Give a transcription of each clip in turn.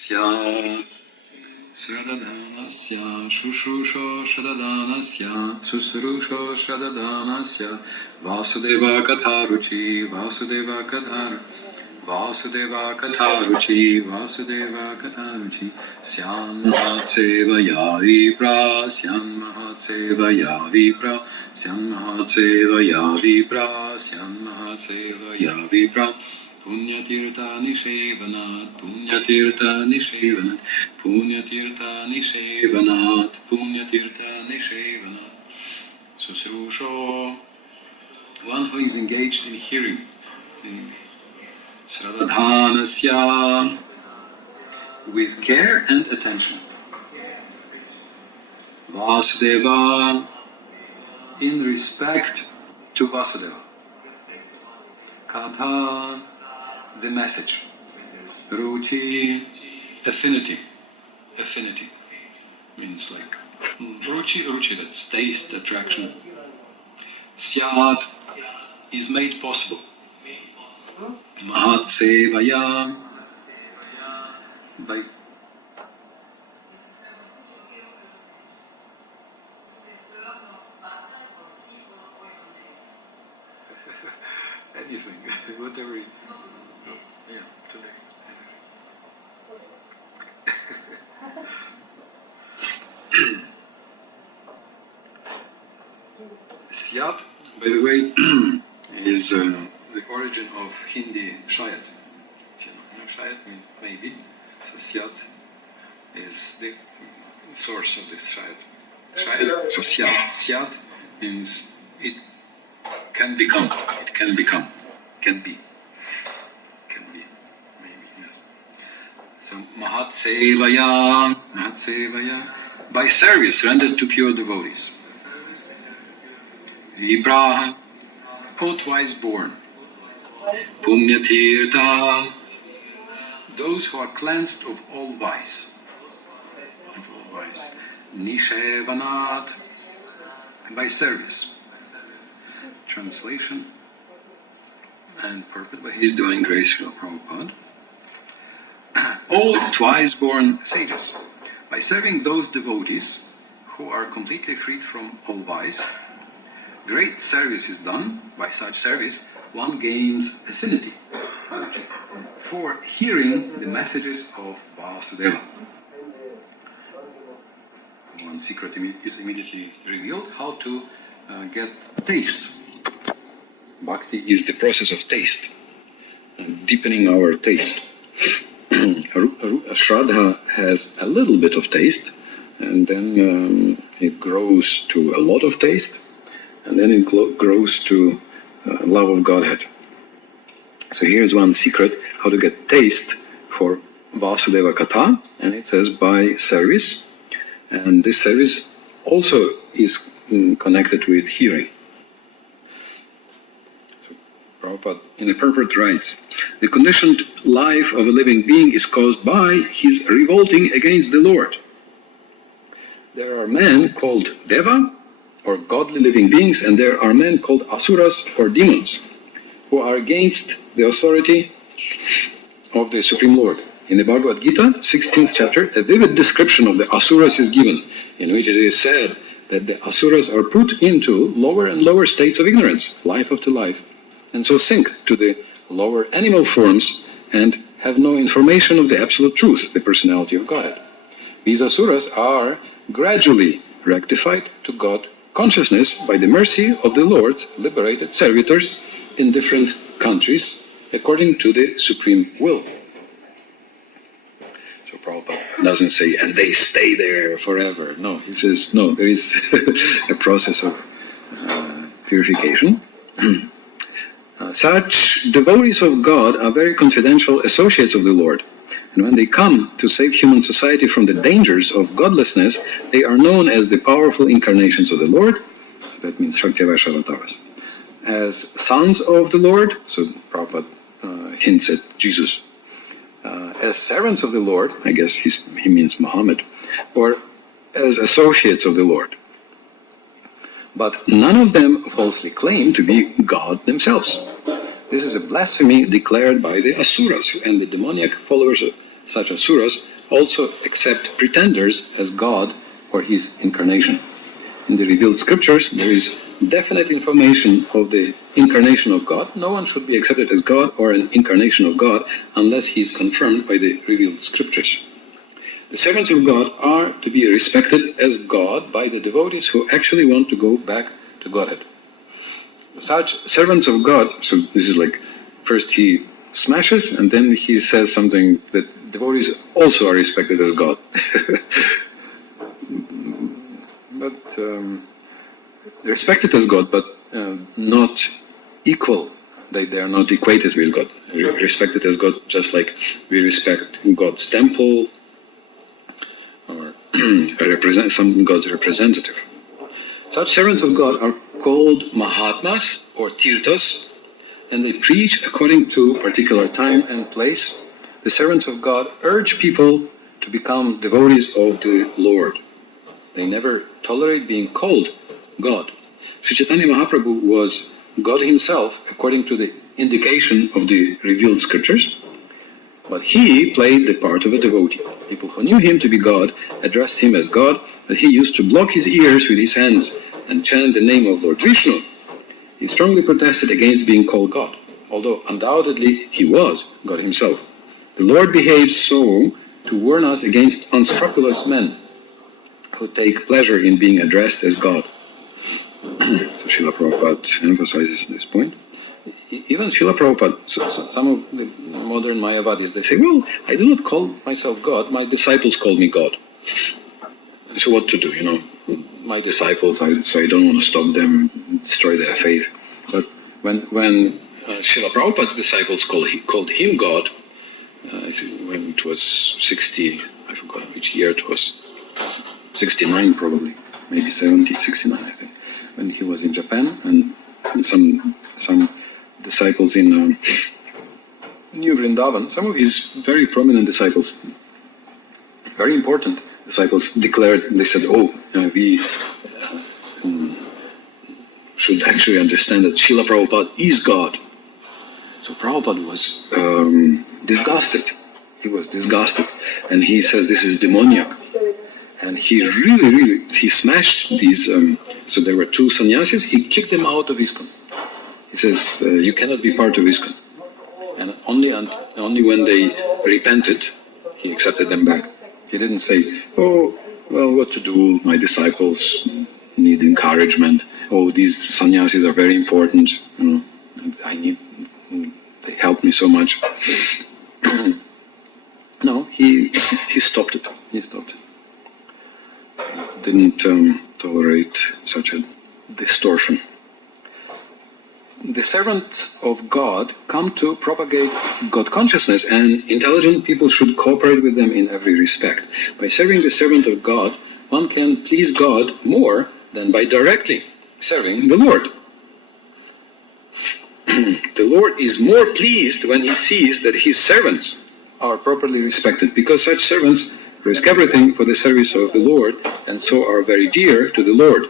Sradha1 Shushusho Sradha1 Susrusho Sradha1 Vasudeva Katharuchi Vasudeva Katharuchi Vasudeva Katharuchi Syam Mahatseva Yavipra Syam Mahatseva Yavipra Syam Mahatseva Yavipra Syam Mahatseva Yavipra Punyatirtha Nishevanat, Punyatirtha Nishevanat, Punyatirtha Nishevanat, Punyatirtha Nishevanat. Susrusho, one who is engaged in hearing. Sradha1 with care and attention. Vasudeva, in respect to Vasudeva. Katha, the message. Ruchi, affinity. Affinity means like ruchi, that's taste, attraction. Syat is made possible. Mahatsevaya, by anything, whatever. Yeah, today. Syat, by the way, is the origin of Hindi Shayat. If you know Shayat, maybe. So Syat is the source of this Shayat. Shayat, so Syat means it can become. It can become. Can be. Can be. Maybe, yes. So Mahatsevaya, by service rendered to pure devotees. Vipraha, O twice born. Punyatirtha, those who are cleansed of all vice. Nishevanat, by service. Translation and purport by His Divine Grace, Srila Prabhupada. All twice born sages, by serving those devotees who are completely freed from all vice, great service is done. By such service, one gains affinity for hearing the messages of Vasudeva. One secret is immediately revealed: how to get taste. Bhakti is the process of taste, deepening our taste. Shraddha has a little bit of taste, and then it grows to a lot of taste, and then it grows to love of Godhead. So here's one secret, how to get taste for Vasudeva Katha, and it says by service, and this service also is connected with hearing. Prabhupada in the purport writes, the conditioned life of a living being is caused by his revolting against the Lord. There are men called Deva, or godly living beings, and there are men called Asuras, or demons, who are against the authority of the Supreme Lord. In the Bhagavad Gita, 16th chapter, a vivid description of the Asuras is given, in which it is said that the Asuras are put into lower and lower states of ignorance, life after life, and so sink to the lower animal forms and have no information of the absolute truth, the personality of God. These Asuras are gradually rectified to God consciousness by the mercy of the Lord's liberated servitors in different countries according to the supreme will. So Prabhupada doesn't say, and they stay there forever. No, he says, no, there is a process of purification. Such devotees of God are very confidential associates of the Lord. And when they come to save human society from the dangers of godlessness, they are known as the powerful incarnations of the Lord. That means Shaktavaishavatavas. As sons of the Lord, so Prabhupada hints at Jesus. As servants of the Lord, I guess he means Muhammad, or as associates of the Lord. But none of them falsely claim to be God themselves. This is a blasphemy declared by the Asuras and the demoniac followers of such asuras, also accept pretenders as God or his incarnation. In the revealed scriptures, there is definite information of the incarnation of God. No one should be accepted as God or an incarnation of God unless he is confirmed by the revealed scriptures. The servants of God are to be respected as God by the devotees who actually want to go back to Godhead. Such servants of God, so this is like, first he smashes and then he says something that devotees also are respected as God. But respected as God, but not equal. They are not equated with God. Respected as God, just like we respect God's temple or some God's representative. Such servants of God are called Mahatmas or Tirthas, and they preach according to particular time and place. The servants of God urge people to become devotees of the Lord. They never tolerate being called God. Sri Chaitanya Mahaprabhu was God himself according to the indication of the revealed scriptures, but he played the part of a devotee. People who knew him to be God addressed him as God, but he used to block his ears with his hands and chant the name of Lord Vishnu. He strongly protested against being called God, although undoubtedly he was God himself. The Lord behaves so to warn us against unscrupulous men who take pleasure in being addressed as God. So Srila Prabhupada emphasizes this point. Even Srila Prabhupada, some of the modern Mayavadis, they say, well, I do not call myself God, my disciples call me God. So what to do, my disciples, so I don't want to stop them, destroy their faith. But when Srila Prabhupada's disciples called him God, when it was 60, I forgot which year it was, 69 probably, maybe 70, 69 I think, when he was in Japan, and some disciples in New Vrindavan, some of his very prominent disciples, very important disciples, declared, they said, we should actually understand that Srila Prabhupada is God. So Prabhupada was disgusted. He was disgusted. And he says this is demoniac. And he really, he smashed these, so there were two sannyasis, he kicked them out of ISKCON. He says, you cannot be part of ISKCON. And only when they repented, he accepted them back. He didn't say, what to do, my disciples need encouragement. These sannyasis are very important, they help me so much. No, he stopped it. He stopped it. Didn't tolerate such a distortion. The servants of God come to propagate God consciousness, and intelligent people should cooperate with them in every respect. By serving the servant of God, one can please God more than by directly serving the Lord. The Lord is more pleased when he sees that his servants are properly respected, because such servants risk everything for the service of the Lord, and so are very dear to the Lord.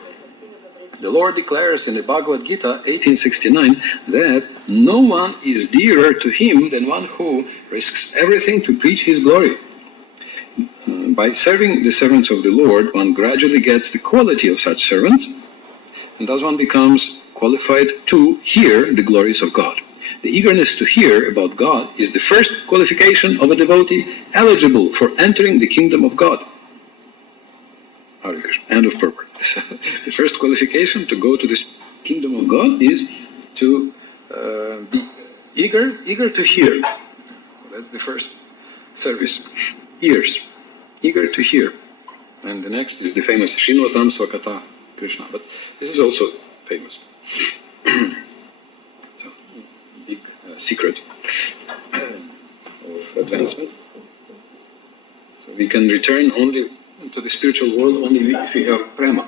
The Lord declares in the Bhagavad Gita 1869 that no one is dearer to him than one who risks everything to preach his glory. By serving the servants of the Lord, one gradually gets the quality of such servants, and thus one becomes qualified to hear the glories of God. The eagerness to hear about God is the first qualification of a devotee eligible for entering the kingdom of God. End of purport. The first qualification to go to this kingdom of God is to be eager to hear. That's the first service. Ears. Eager to hear. And the next is the famous Shrinotam Swakata Krishna. But this is also famous. So, big secret of advancement. So we can return only to the spiritual world only if we have prema.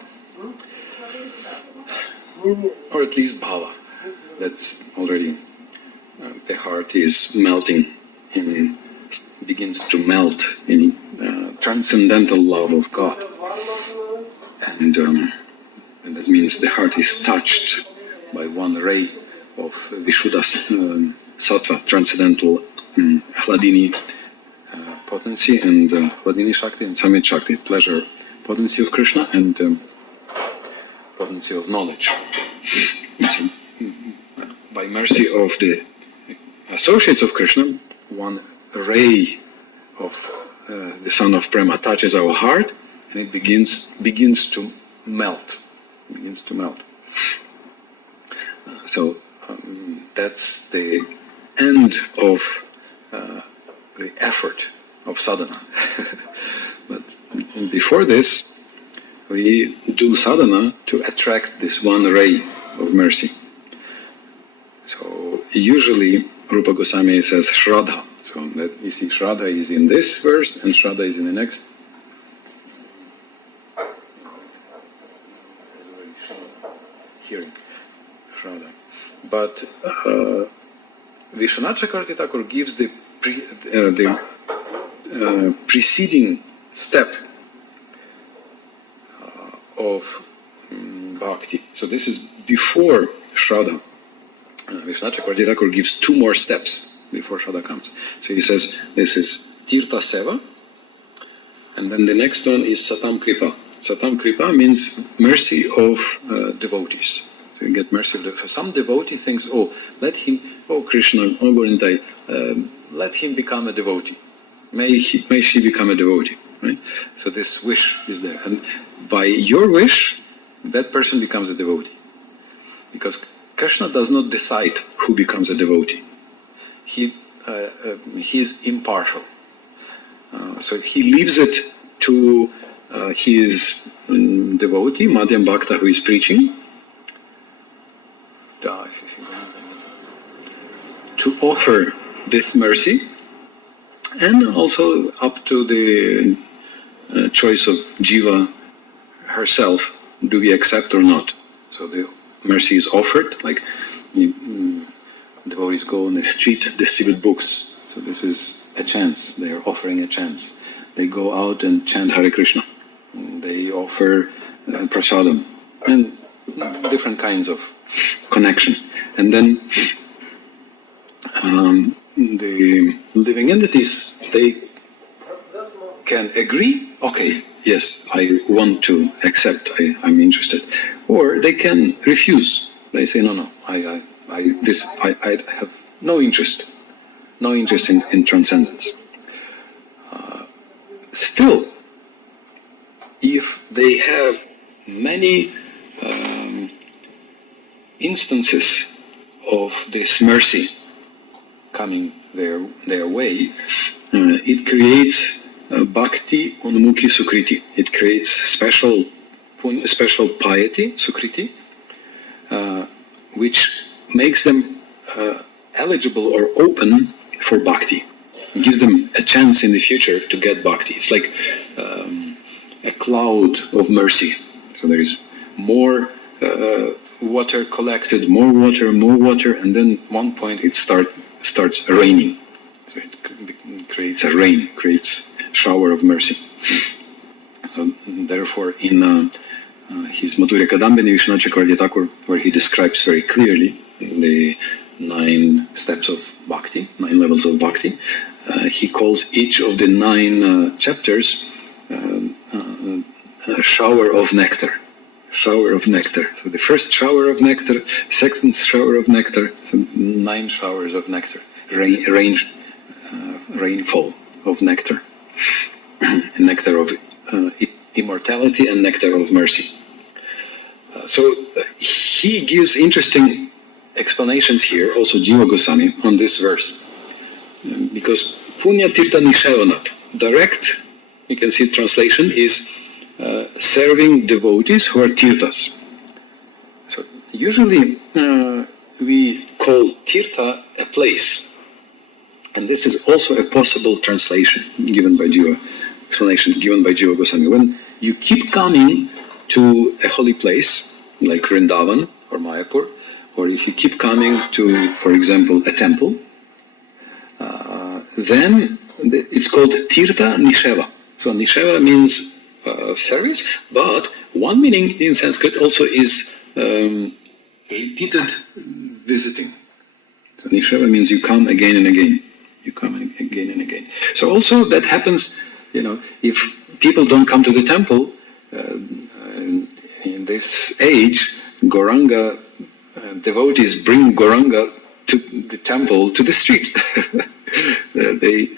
Or at least bhava. That's already, the heart is melting, and begins to melt in transcendental love of God. And that means the heart is touched by one ray of Vishuddha Sattva, transcendental Hladini potency, and Hladini Shakti and Samit Shakti, pleasure, potency of Krishna, and potency of knowledge. So, by mercy of the associates of Krishna, one ray of the sun of Prema touches our heart, and it begins to melt. So that's the end of the effort of sadhana. But before this, we do sadhana to attract this one ray of mercy. So usually Rupa Goswami says Shradha. So that you see Shradha is in this verse and Shradha is in the next. Hearing Shradha. But Vishwanath Chakravarti Thakur gives the preceding step of bhakti. So this is before Shradha. Vishwanath Chakravarti Thakur gives two more steps before Shradha comes. So he says this is Tirtha Seva, and then the next one is Satam Kripa. Satam Kripa means mercy of devotees. So you get mercy of devotees. Some devotee thinks, Krishna, Govinda, let him become a devotee. May she become a devotee. Right? So this wish is there. And by your wish, that person becomes a devotee. Because Krishna does not decide who becomes a devotee. He is impartial. So he leaves it to his devotee, Madhyam Bhakta, who is preaching, to offer this mercy, and also up to the choice of Jiva herself, do we accept or not. So the mercy is offered, like devotees go on the street, distribute books. So this is a chance, they are offering a chance. They go out and chant Hare Krishna. They offer prasadam, and different kinds of connection. And then the living entities, they can agree, okay, yes, I want to accept, I'm interested. Or they can refuse. They say, no, I have no interest in transcendence. Still, if they have many instances of this mercy coming their way, it creates bhakti unmukhi sukriti. It creates special piety, sukriti, which makes them eligible or open for bhakti. It gives them a chance in the future to get bhakti. It's like a cloud of mercy. So there is more water collected, more water, and then at one point it starts raining. So it creates a rain, creates shower of mercy. So therefore, in his Madhurya Kadambini, Vishwanath Chakravarti Thakur, where he describes very clearly the 9 steps of bhakti, 9 levels of bhakti, he calls each of the 9 chapters a shower of nectar. Shower of nectar. So the first shower of nectar, second shower of nectar, so 9 showers of nectar, rainfall of nectar, nectar of immortality and nectar of mercy. So he gives interesting explanations here, also Jiva Goswami, on this verse. Because Punya Tirtha Nishavanat, direct, you can see translation, is serving devotees who are tirthas. So usually we call tirtha a place. And this is also a possible translation given by Jiva, explanation given by Jiva Goswami. When you keep coming to a holy place, like Vrindavan or Mayapur, or if you keep coming to, for example, a temple, then it's called Tirtha Nisheva. So Nisheva means service, but one meaning in Sanskrit also is repeated visiting. So Nisheva means you come again and again. You come again and again. So also that happens, if people don't come to the temple, in this age, Gauranga devotees bring Gauranga to the temple, to the street. They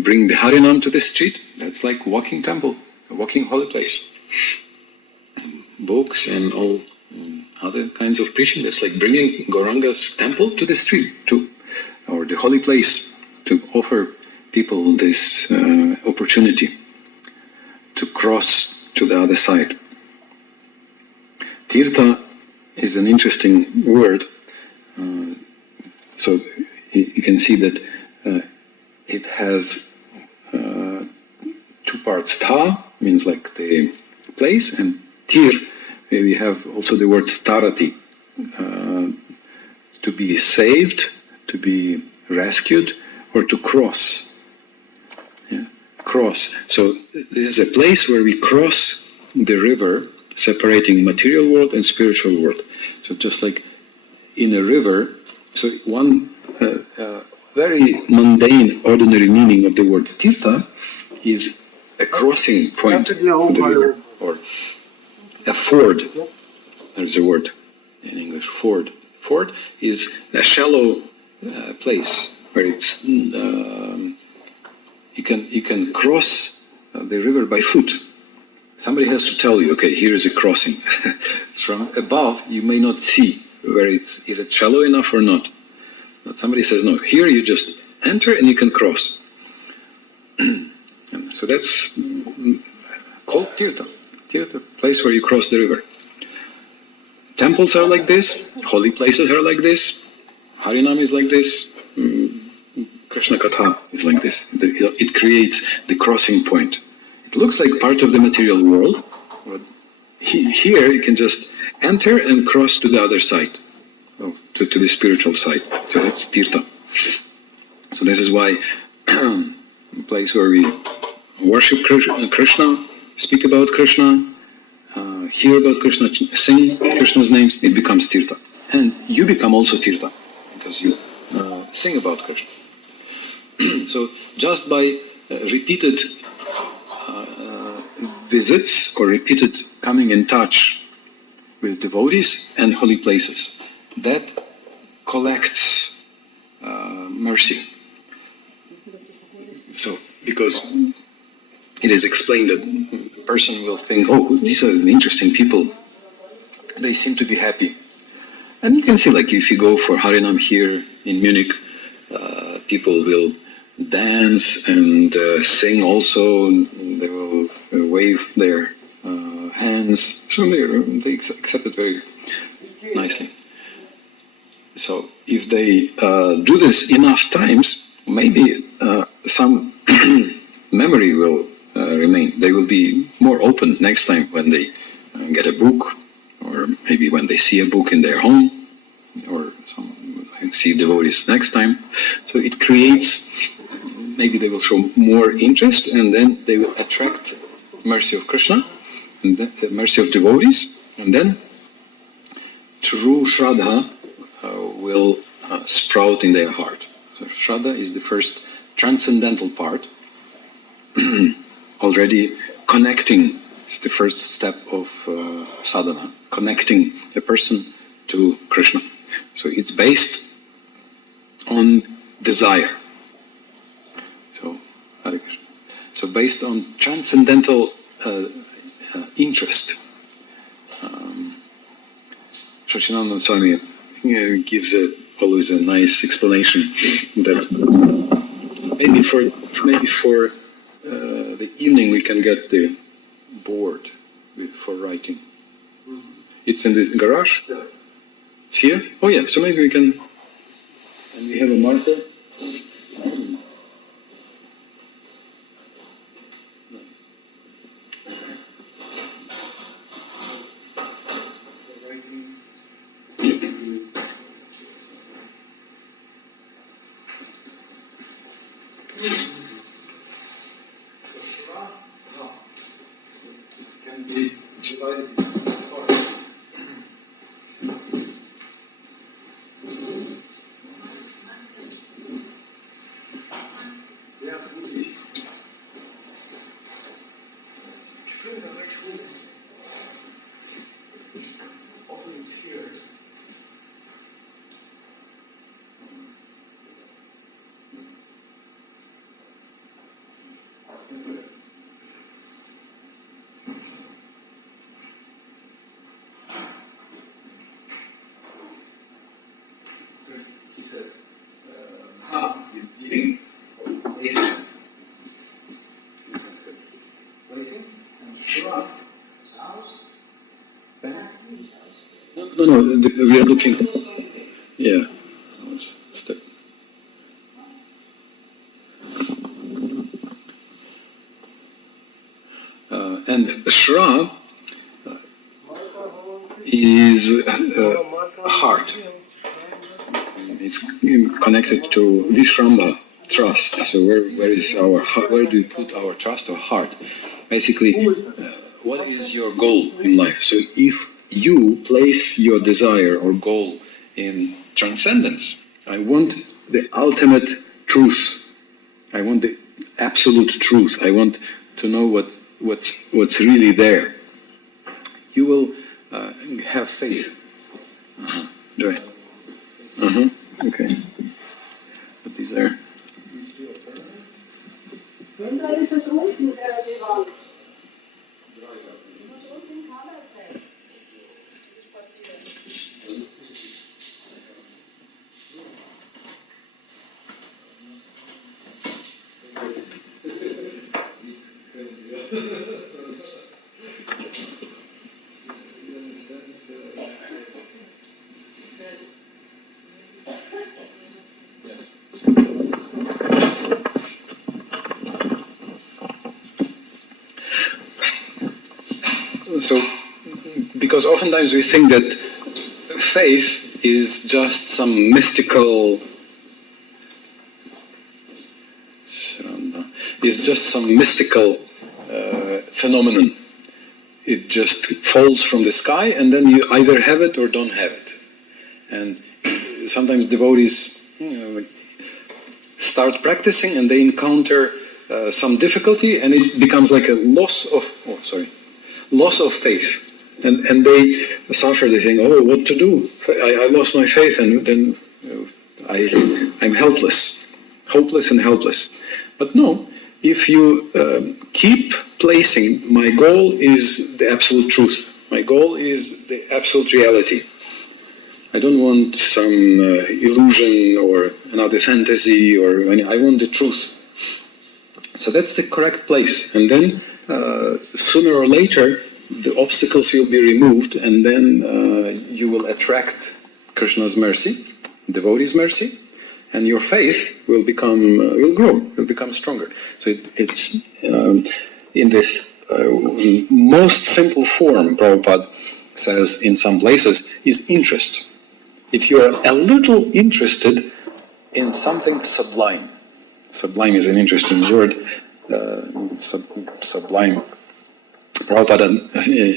bring the Harinam to the street. That's like walking temple, a walking holy place. Books and all other kinds of preaching. That's like bringing Gauranga's temple to the street, or the holy place, to offer people this opportunity to cross to the other side. Tirtha is an interesting word. So you can see that it has two parts. Tha means like the place, and Tir, we have also the word Tarati, to be saved, to be rescued, or to cross. Cross. So this is a place where we cross the river, separating material world and spiritual world. So just like in a river, so one very mundane, ordinary meaning of the word Tirtha is a crossing point of the river, or a ford. There's a word in English, ford. Ford is a shallow place where it's you can cross the river by foot. Somebody has to tell you, okay, here is a crossing. From above, you may not see where is it shallow enough or not. But somebody says, no, here you just enter and you can cross. So that's called Tirtha. Tirtha, place where you cross the river. Temples are like this, holy places are like this, Harinam is like this, Krishna Katha is like this. It creates the crossing point. It looks like part of the material world, but here you can just enter and cross to the other side, to the spiritual side. So that's Tirtha. So this is why a place where we worship Krishna, speak about Krishna, hear about Krishna, sing Krishna's names, it becomes Tirtha. And you become also Tirtha, because you sing about Krishna. So just by repeated visits or repeated coming in touch with devotees and holy places, that collects mercy. So, because it is explained that a person will think, oh, these are interesting people, they seem to be happy. And you can see, like, if you go for Harinam here in Munich, people will dance and sing also, they will wave their hands, so they accept it very nicely. So if they do this enough times, maybe some memory will remain. They will be more open next time when they get a book, or maybe when they see a book in their home, or see devotees next time. So it creates, maybe they will show more interest, and then they will attract mercy of Krishna, and the mercy of devotees, and then true Shraddha will sprout in their heart. So Shraddha is the first transcendental part, already connecting. It's the first step of sadhana, connecting a person to Krishna. So it's based on desire. So, Hare Krishna. So based on transcendental interest. Shachinandan Swami gives always a nice explanation that maybe for the evening we can get the board for writing. It's in the garage? It's here? Oh yeah, so maybe we can, and we have a marker. placing, and Shra is house. No, we are looking. Yeah. Step. And Shra is heart. It's connected to Vishrambha, trust. So where is our heart? Where do we put our trust or heart? Basically, what is your goal in life? So if you place your desire or goal in transcendence, I want the ultimate truth. I want the absolute truth. I want to know what's really there. You will have faith. Right. Okay. Put these there. So, because oftentimes we think that faith is just some mystical, phenomenon. It just falls from the sky, and then you either have it or don't have it. And sometimes devotees, start practicing, and they encounter some difficulty, and it becomes like a loss of faith. And they suffer, they think, oh, what to do? I lost my faith, and then I'm hopeless and helpless. But no, if you keep placing, my goal is the absolute truth. My goal is the absolute reality. I don't want some illusion or another fantasy, I want the truth. So that's the correct place. And then sooner or later, the obstacles will be removed, and then you will attract Krishna's mercy, devotee's mercy, and your faith will grow, will become stronger. So it's in this most simple form, Prabhupada says in some places, is interest. If you are a little interested in something sublime, sublime is an interesting word, sublime, Prabhupada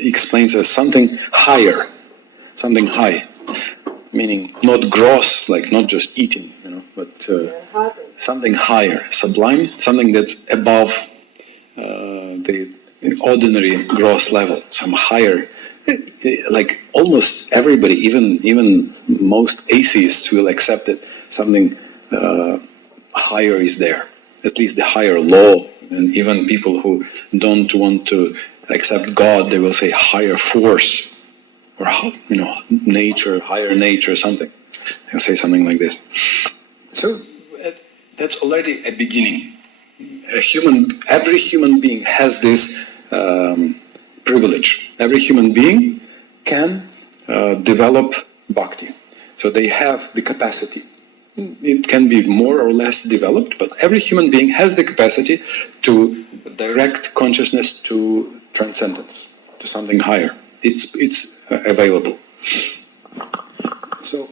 explains as something higher, something high, meaning not gross, like not just eating, but something higher, sublime, something that's above the ordinary gross level, some higher, like almost everybody, even most atheists will accept it, something higher is there, at least the higher law, and even people who don't want to accept God, they will say higher force, or nature, higher nature, something. They'll say something like this. So that's already a beginning. Every human being has this privilege. Every human being can develop bhakti. So they have the capacity. It can be more or less developed, but every human being has the capacity to direct consciousness to transcendence, to something higher. It's available. So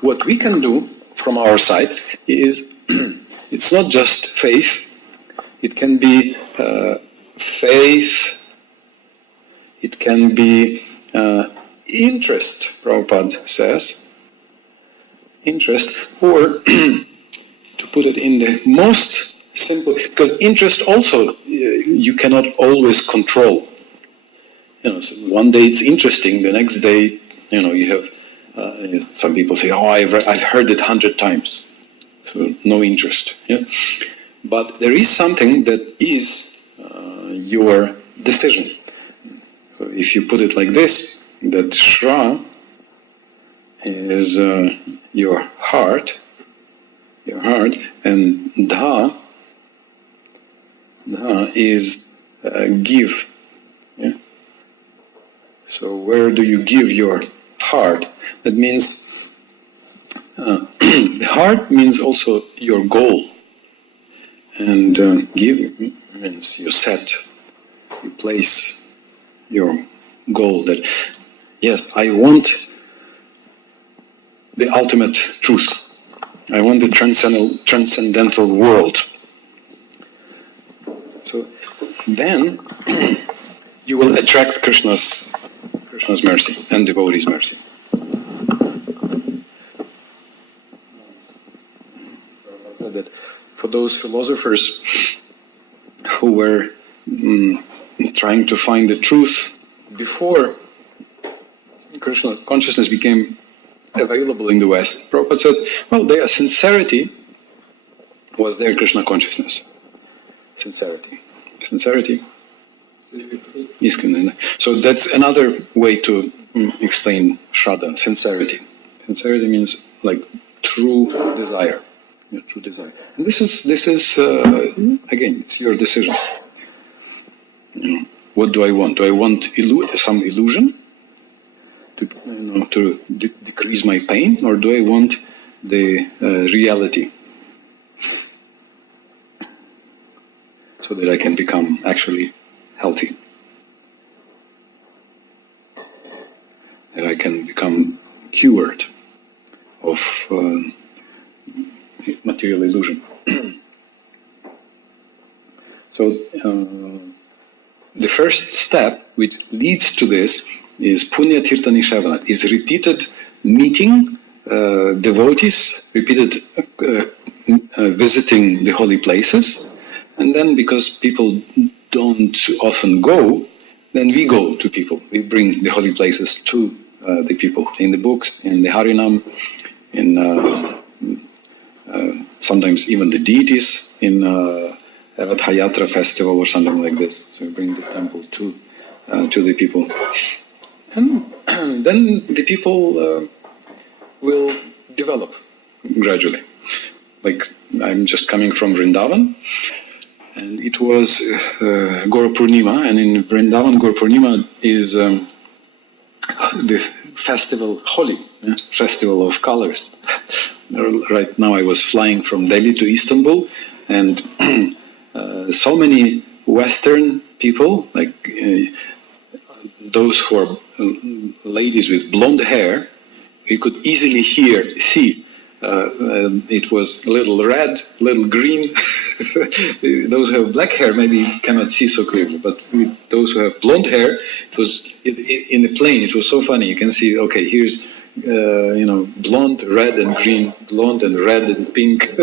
what we can do from our side is, it's not just faith, it can be faith, it can be interest, Prabhupada says, interest, or to put it in the most simple, because interest also you cannot always control. So one day it's interesting, the next day, you have, some people say, oh, I've heard it 100 times, so no interest. Yeah? But there is something that is your decision. So if you put it like this, that Shra is your heart, and Dha is give. Yeah? So where do you give your heart? That means the heart means also your goal. And give means you place your goal that, yes, I want the ultimate truth. I want the transcendental world. So then you will attract Krishna's mercy and devotees' mercy. That for those philosophers who were trying to find the truth before Krishna consciousness became available in the West, Prabhupada said, well, their sincerity was their Krishna consciousness. Sincerity. So that's another way to explain Shraddha, sincerity. Sincerity means like true desire. Yeah, true desire. And this is again, it's your decision. What do I want? Do I want some illusion to decrease my pain, or do I want the reality so that I can become actually healthy, that I can become cured of material illusion? So the first step which leads to this is Punya Tirtha Nishavanat, is repeated meeting devotees, repeated visiting the holy places, and then because people don't often go, then we go to people. We bring the holy places to the people in the books, in the Harinam, in sometimes even the deities in Avadhayatra festival or something like this. So we bring the temple to the people. And then the people will develop gradually. Like, I'm just coming from Vrindavan, and it was Gaura Purnima, and in Vrindavan, Gaura Purnima is the festival, Holi, festival of colors. Right now I was flying from Delhi to Istanbul, and so many Western people, like those who are ladies with blonde hair, you could easily see it was a little red, a little green. Those who have black hair maybe cannot see so clearly, but with those who have blonde hair, it was in the plane. It was so funny. You can see, okay, here's blonde, red, and green, blonde and red and pink.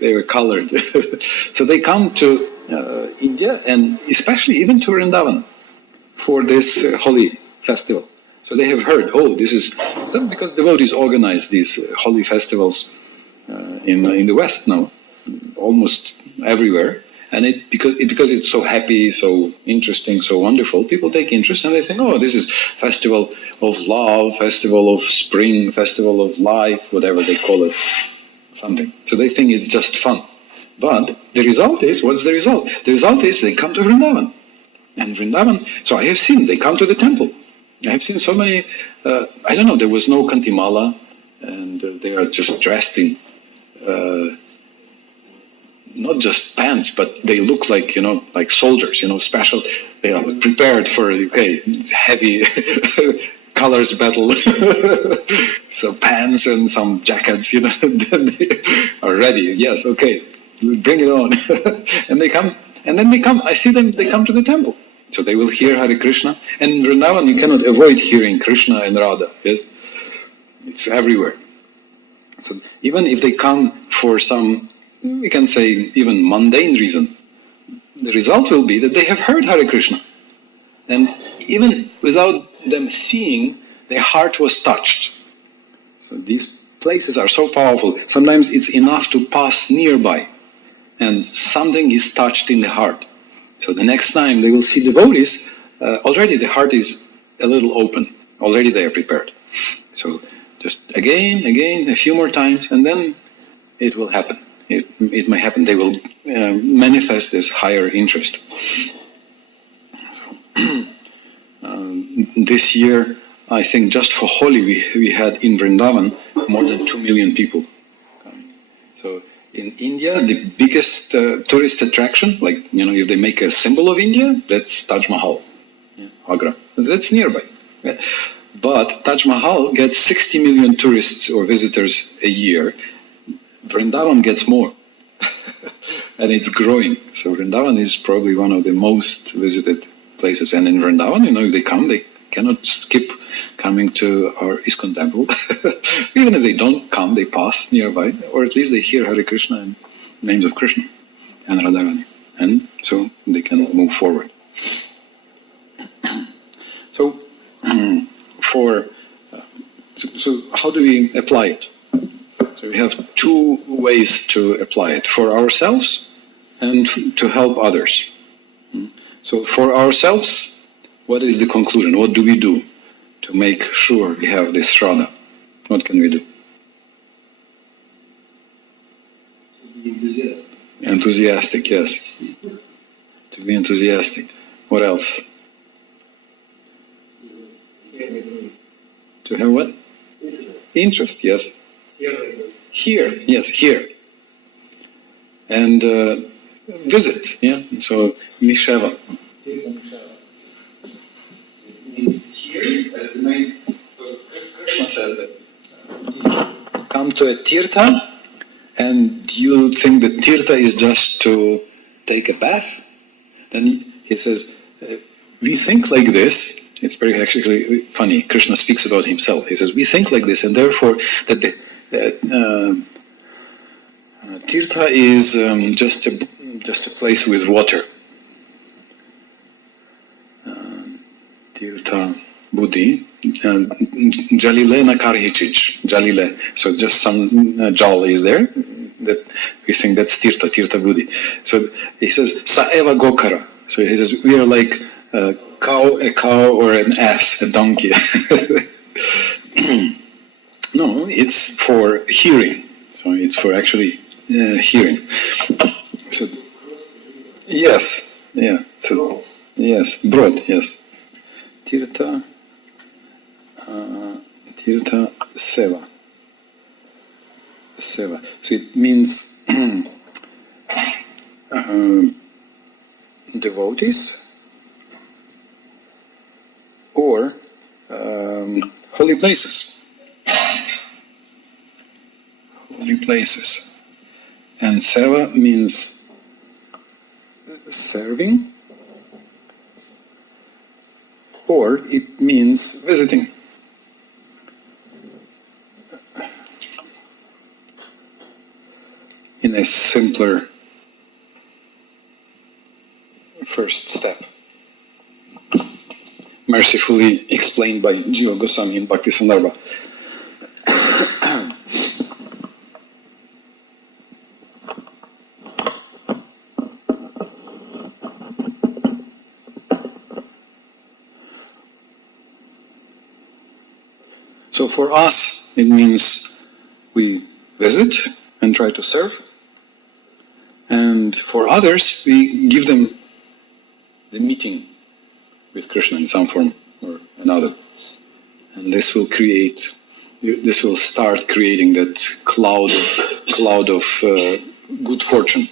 They were colored. So they come to India, and especially even to Vrindavan for this holy festival. So they have heard, this is because devotees organize these holy festivals in the West now, almost everywhere. And because it's so happy, so interesting, so wonderful, people take interest and they think, this is festival of love, festival of spring, festival of life, whatever they call it, something. So they think it's just fun. But the result is, what's the result? The result is they come to Vrindavan. And Vrindavan, so I have seen, they come to the temple. I have seen so many, there was no Kantimala, and they are just dressed in not just pants, but they look like, like soldiers, special, they are prepared for, heavy colors battle. So pants and some jackets, then they are ready. Yes, okay, bring it on. And they come, I see them, they come to the temple. So they will hear Hare Krishna. And in Vrindavan, you cannot avoid hearing Krishna and Radha, yes? It's everywhere. So even if they come for some, we can say, even mundane reason, the result will be that they have heard Hare Krishna. And even without them seeing, their heart was touched. So these places are so powerful. Sometimes it's enough to pass nearby, and something is touched in the heart. So the next time they will see devotees, already the heart is a little open. Already they are prepared. So just again, a few more times, and then it will happen. It may happen. They will manifest this higher interest. This year, I think just for Holi we had in Vrindavan more than 2 million people coming. So in India, the biggest tourist attraction, like, if they make a symbol of India, that's Taj Mahal, Agra. That's nearby. But Taj Mahal gets 60 million tourists or visitors a year. Vrindavan gets more. And it's growing. So Vrindavan is probably one of the most visited places. And in Vrindavan, if they come, they cannot skip coming to our ISKCON temple. Even if they don't come, they pass nearby, or at least they hear Hare Krishna and names of Krishna and Radharani. And so they can move forward. So, so how do we apply it? So we have two ways to apply it: for ourselves and to help others. So for ourselves, what is the conclusion? What do we do to make sure we have this Shraddha? What can we do? To be enthusiastic. Enthusiastic, yes. To be enthusiastic. What else? To have what? Interest, yes. Here, yes, here. And visit, yeah. So, Nisheva. Means here as the main. So Krishna says that. Come to a tirtha, and you think that tirtha is just to take a bath? Then he says, we think like this. It's very actually funny. Krishna speaks about himself. He says, we think like this, and therefore that the tirtha is just a place with water. Tirtha buddhi, jalile na karhichij, jalile. So just some jal is there, that we think that's tirtha buddhi. So he says, saeva gokara. So he says, we are like a cow or an ass, a donkey. No, it's for hearing. So it's for actually hearing. So yes, yeah. So yes, broad, yes. Tirtha seva. Seva. So it means devotees or holy places. Holy places. And seva means serving, or it means visiting. In a simpler first step. Mercifully explained by Jiva Goswami in Bhakti Sandarbha. So for us, it means we visit and try to serve. And for others, we give them the meeting with Krishna in some form or another. And this will start creating that cloud of good fortune.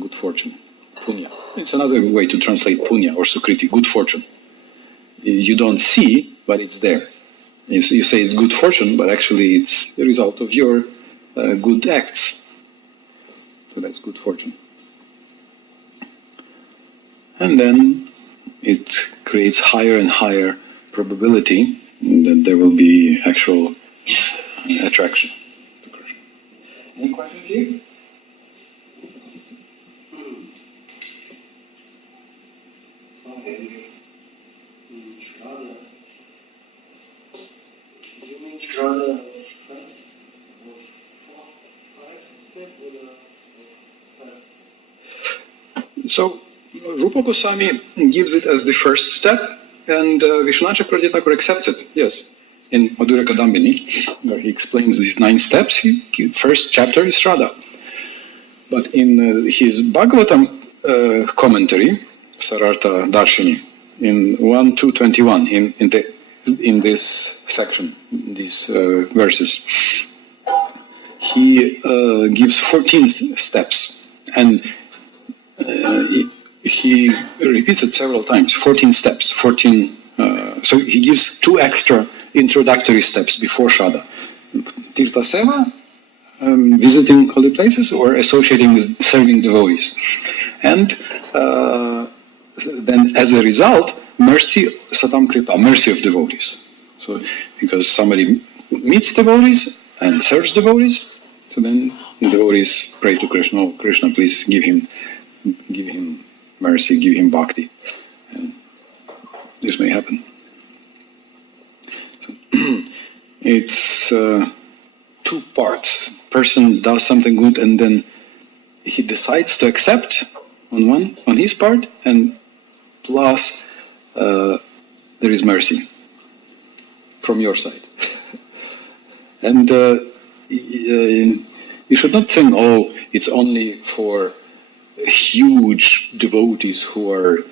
Good fortune. Punya. It's another way to translate punya or sukriti, good fortune. You don't see, but it's there. You say it's good fortune, but actually it's the result of your good acts. So that's good fortune. And then it creates higher and higher probability that there will be actual attraction to Krishna. Any questions here? Shraddha. Do you mean Shraddha first? Or five step or first? So Rupa Goswami gives it as the first step, and Vishwanath Chakravarti Thakur accepts it, yes. In Madhurya Kadambini, where he explains these 9 steps, first chapter is Shraddha. But in his Bhagavatam commentary, Sarartha Darshini, in 1:221 in this section, these verses. He gives 14 steps, and he repeats it several times. 14 steps, 14. So he gives 2 extra introductory steps before Shraddha. Tirtha Seva, visiting holy places, or associating with serving devotees. And then as a result, mercy, Satam Kripa, mercy of devotees. So because somebody meets devotees and serves devotees, so then the devotees pray to Krishna, oh, Krishna, please give him mercy, give him bhakti. And this may happen. So, it's 2 parts. Person does something good and then he decides to accept on his part, and plus there is mercy from your side. And you should not think, oh, it's only for huge devotees who are,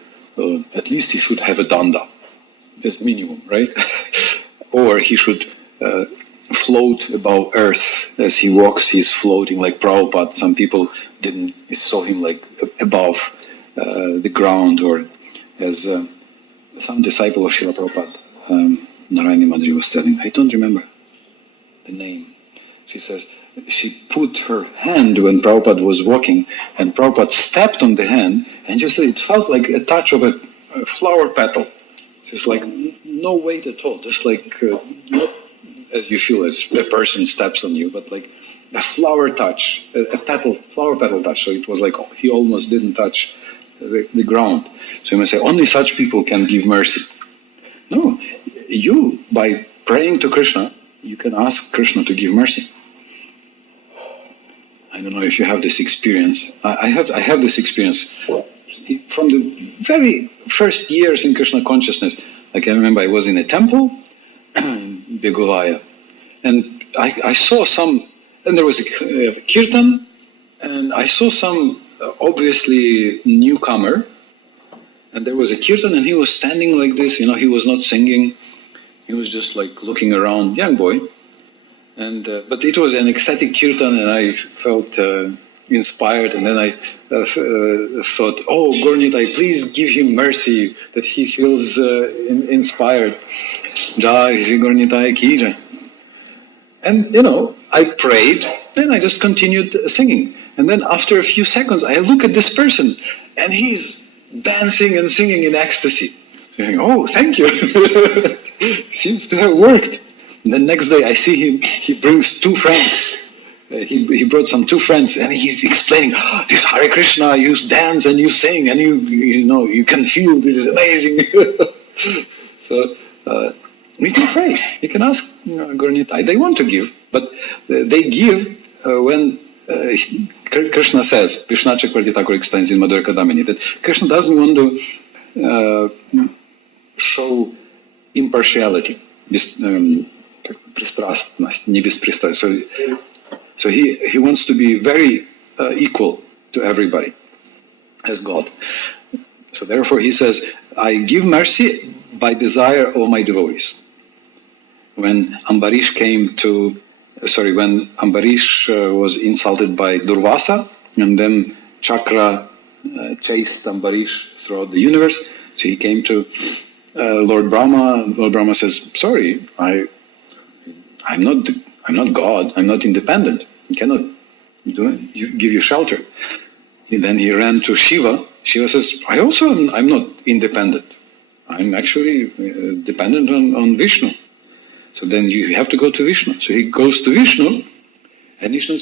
at least he should have a danda. That's minimum, right? Or he should float above earth. As he walks, he's floating like Prabhupada. Some people saw him like above the ground, or as some disciple of Srila Prabhupada, Narayani Madhuri was telling, I don't remember the name. She says, she put her hand when Prabhupada was walking, and Prabhupada stepped on the hand, and just it felt like a touch of a flower petal. Just like no weight at all, just like not as you feel as a person steps on you, but like a flower touch, a flower petal touch. So it was like he almost didn't touch the ground. So you may say, only such people can give mercy. No, you, by praying to Krishna, you can ask Krishna to give mercy. I don't know if you have this experience. I have this experience from the very first years in Krishna consciousness. Like I remember I was in a temple, Begulaya, and I saw some, and there was a kirtan, and I saw some obviously newcomer, and there was a kirtan, and he was standing like this, he was not singing, he was just like looking around, young boy. And but it was an ecstatic kirtan, and I felt inspired. And then I thought, "Oh, Gauranitai, please give him mercy that he feels inspired." Jai Shri Gauranitai ki jai. And I prayed. Then I just continued singing. And then after a few seconds, I look at this person, and he's dancing and singing in ecstasy. Saying, "Oh, thank you! Seems to have worked." And the next day I see him, he brings 2 friends. He brought some 2 friends, and he's explaining, this Hare Krishna, you dance and you sing, and you can feel this is amazing. So we can pray. You can ask Gauranitai. They want to give, but they give when Krishna says, Krishna Chakravarti Thakur explains in Madhura Kadamini, that Krishna doesn't want to show impartiality. So he wants to be very equal to everybody as God. So therefore he says, I give mercy by desire of my devotees. When Ambarish when Ambarish was insulted by Durvasa, and then Chakra chased Ambarish throughout the universe, so he came to Lord Brahma. Lord Brahma says, sorry, I'm not God, I'm not independent. I cannot give you shelter. And then he ran to Shiva. Shiva says, I'm not independent. I'm actually dependent on Vishnu. So then you have to go to Vishnu. So he goes to Vishnu, and Vishnu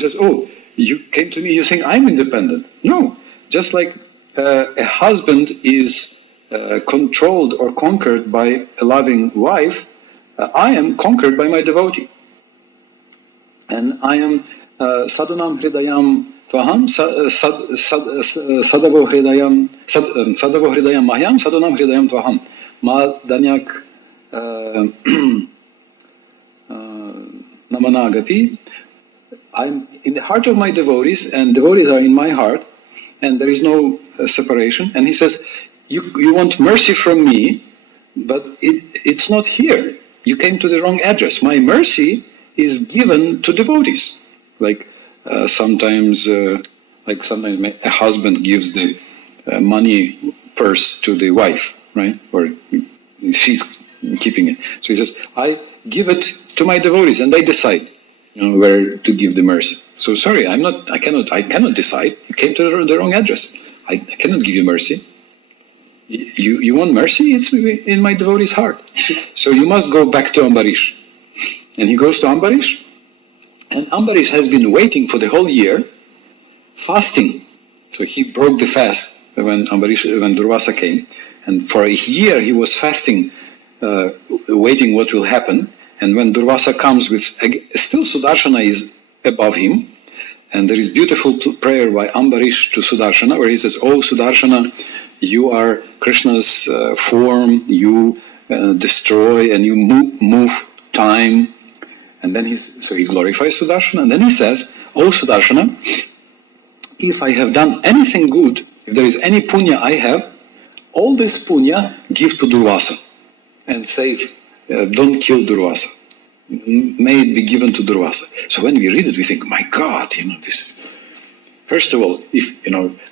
says, oh, you came to me, you think I'm independent. No, just like a husband is controlled or conquered by a loving wife, I am conquered by my devotee. And I am sadhanam hridayam tvaham, sadavo hridayam mahyam, sadhanam hridayam tvaham. Ma danyak namanagapi. I'm in the heart of my devotees, and devotees are in my heart, and there is no separation. And he says, you want mercy from me, but it's not here. You came to the wrong address. My mercy is given to devotees. Like sometimes a husband gives the money purse to the wife, right? Or she's keeping it. So he says, I give it to my devotees, and they decide, where to give the mercy. So sorry, I cannot decide. You came to the wrong address. I cannot give you mercy. You want mercy? It's in my devotee's heart. So you must go back to Ambarish. And he goes to Ambarish, and Ambarish has been waiting for the whole year, fasting. So he broke the fast when Durvasa came, and for a year he was fasting, waiting what will happen. And when Durvasa comes with, still Sudarshana is above him, and there is beautiful prayer by Ambarish to Sudarshana, where he says, "Oh Sudarshana, you are Krishna's form, you destroy and you move time." And then he glorifies Sudarshana, and then he says, "Oh Sudarshana, if I have done anything good, if there is any punya I have, all this punya give to Durvasa, and say, don't kill Durvasa. May it be given to Durvasa." So when we read it, we think, my God, this is... First of all, if,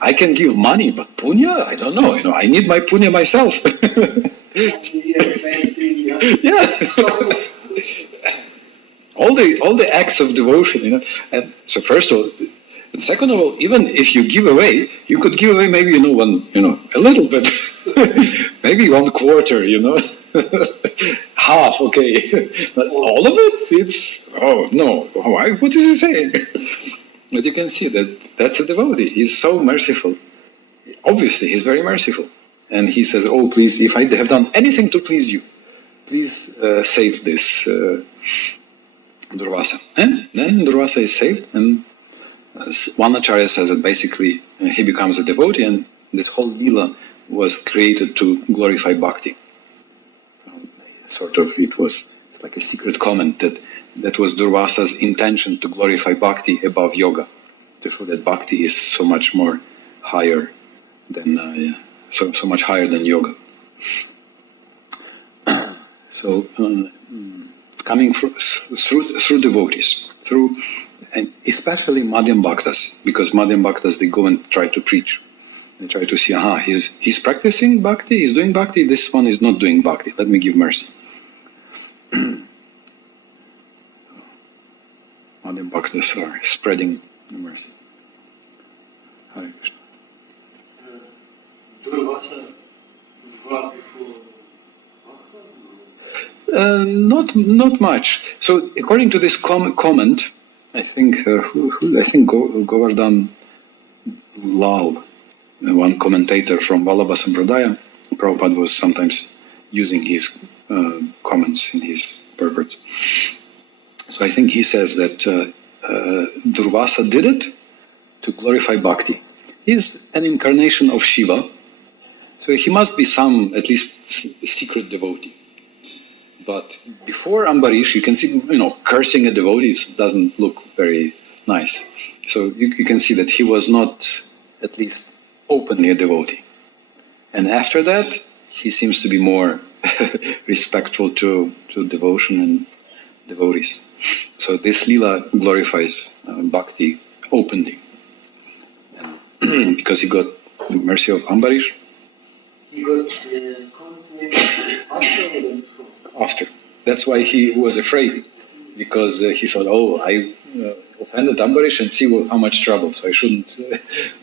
I can give money, but punya, I don't know, I need my punya myself. Yeah. all the acts of devotion, and so first of all, and second of all, even if you give away, you could give away maybe, one, a little bit, maybe 1/4, half, okay, but all of it, it's, oh no, why? What is he saying? But you can see that's a devotee. He's so merciful. Obviously, he's very merciful. And he says, "Oh, please, if I have done anything to please you, please save this Durvasa." And then Durvasa is saved, and one Acharya says that basically he becomes a devotee, and this whole lila was created to glorify bhakti. It's like a secret comment that was Durvasa's intention, to glorify bhakti above yoga, to show that bhakti is so much more higher than so much higher than yoga. So coming through devotees, and especially Madhyam Bhaktas, because Madhyam Bhaktas, they go and try to preach. They try to see, he's practicing bhakti, he's doing bhakti, this one is not doing bhakti, let me give mercy. Madhyam Bhaktas are spreading the mercy. Hare Krishna. Durvasa brought before not much. So according to this comment, I think Govardhan Lal, one commentator from Vallabha Sampradaya, Prabhupada was sometimes using his comments in his purports. So I think he says that Durvasa did it to glorify bhakti. He's an incarnation of Shiva, so he must be at least secret devotee. But before Ambarish, you can see, cursing a devotee doesn't look very nice. So you can see that he was not at least openly a devotee. And after that, he seems to be more respectful to devotion and devotees. So this lila glorifies bhakti openly. And because he got the mercy of Ambarish. he got conflict after. After. That's why he was afraid, because he thought, I offended Ambarish and see how much trouble, so I shouldn't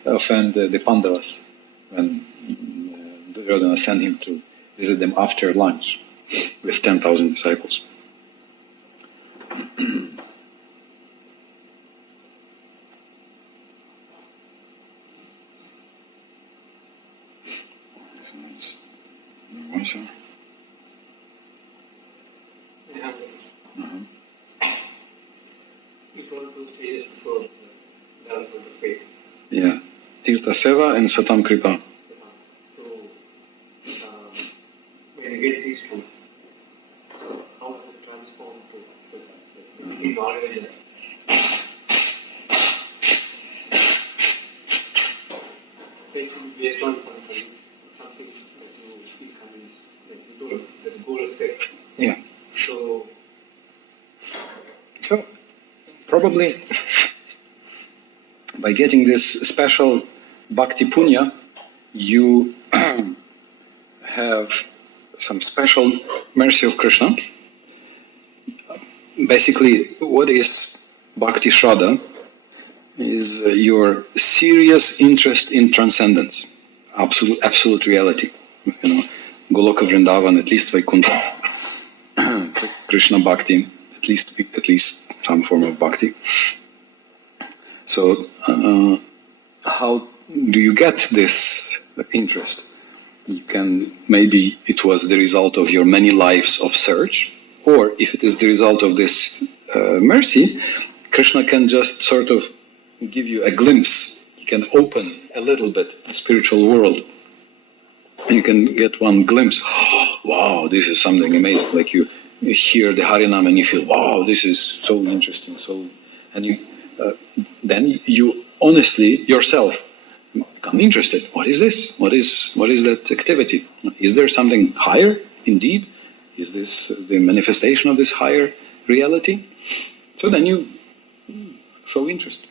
offend the Pandavas. And Duryodhana sent him to visit them after lunch with 10,000 disciples. He told 2 stages before development of faith. Yeah, Tirtha Seva and Satam Kripa. So, when you get these two, so how does it transform to be already there? Taking based on something probably by getting this special bhakti punya, you have some special mercy of Krishna. Basically, what is bhakti shraddha is your serious interest in transcendence, absolute reality. Goloka Vrindavan, at least Vaikuntha, Krishna bhakti, at least some form of bhakti. So, how do you get this interest? You can, maybe it was the result of your many lives of search, or if it is the result of this mercy, Krishna can just sort of give you a glimpse. He can open a little bit the spiritual world. You can get one glimpse. Wow, this is something amazing. Like you hear the Harinam and you feel, wow, this is so interesting. And you then you honestly yourself become interested. What is this? What is that activity? Is there something higher indeed? Is this the manifestation of this higher reality? So then you show interest.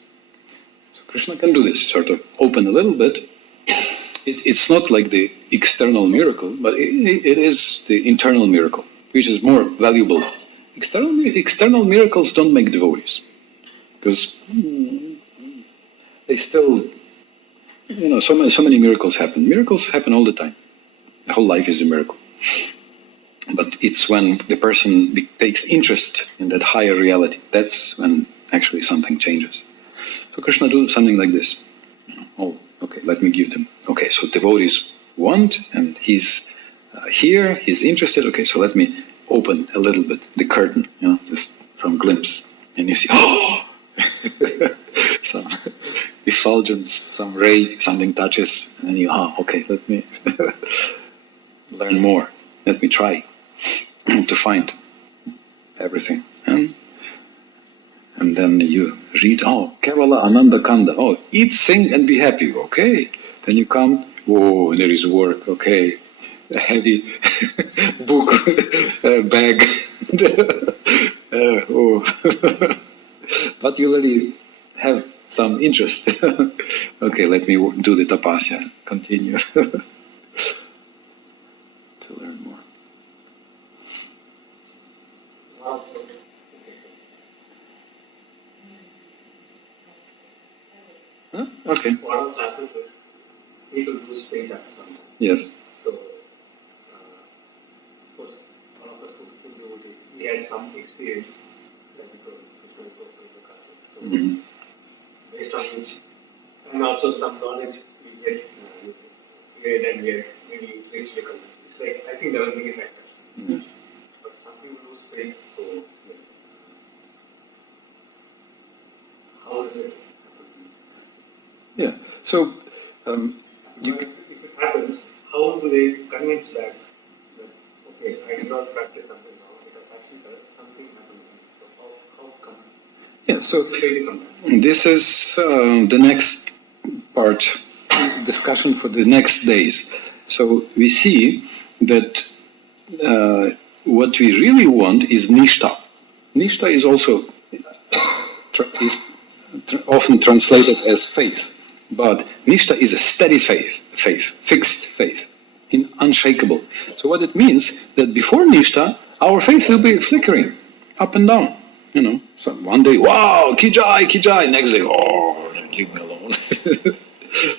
So Krishna can do this, sort of open a little bit. It's not like the external miracle, but it is the internal miracle, which is more valuable. External miracles don't make devotees, because they still, so many miracles happen. Miracles happen all the time. The whole life is a miracle. But it's when the person takes interest in that higher reality, that's when actually something changes. So Krishna do something like this. Oh, okay, let me give them. Okay, so devotees want, and he's here, he's interested. Okay, so let me open a little bit the curtain, just some glimpse. And you see, oh! Some effulgence, some ray, something touches, and then you, okay, let me learn more. Let me try to find everything. And then you read, Kevala Ananda Kanda, eat, sing and be happy, okay. Then you come, there is work, okay. A heavy book, bag. But you already have some interest. Okay, let me do the tapasya, continue to learn more. Huh? Okay. What else happens is people lose faith after some time. Yes. So, of course, all of us who do this, we had some experience that we could so based on which, and also some knowledge we get and we maybe reach the concept. It's like, I think there are many factors. But some people lose faith, so how does it happen? Yeah. So, if it happens, how do they convince that okay, I did not practice something wrong, because actually something happened. So how come? Yeah. So this is the next part, discussion for the next days. So we see that what we really want is nishta. Nishta is also often translated as faith. But nishta is a steady faith, fixed faith, unshakable. So what it means that before nishta, our faith will be flickering up and down. So one day, wow, kijai, next day, leave me alone.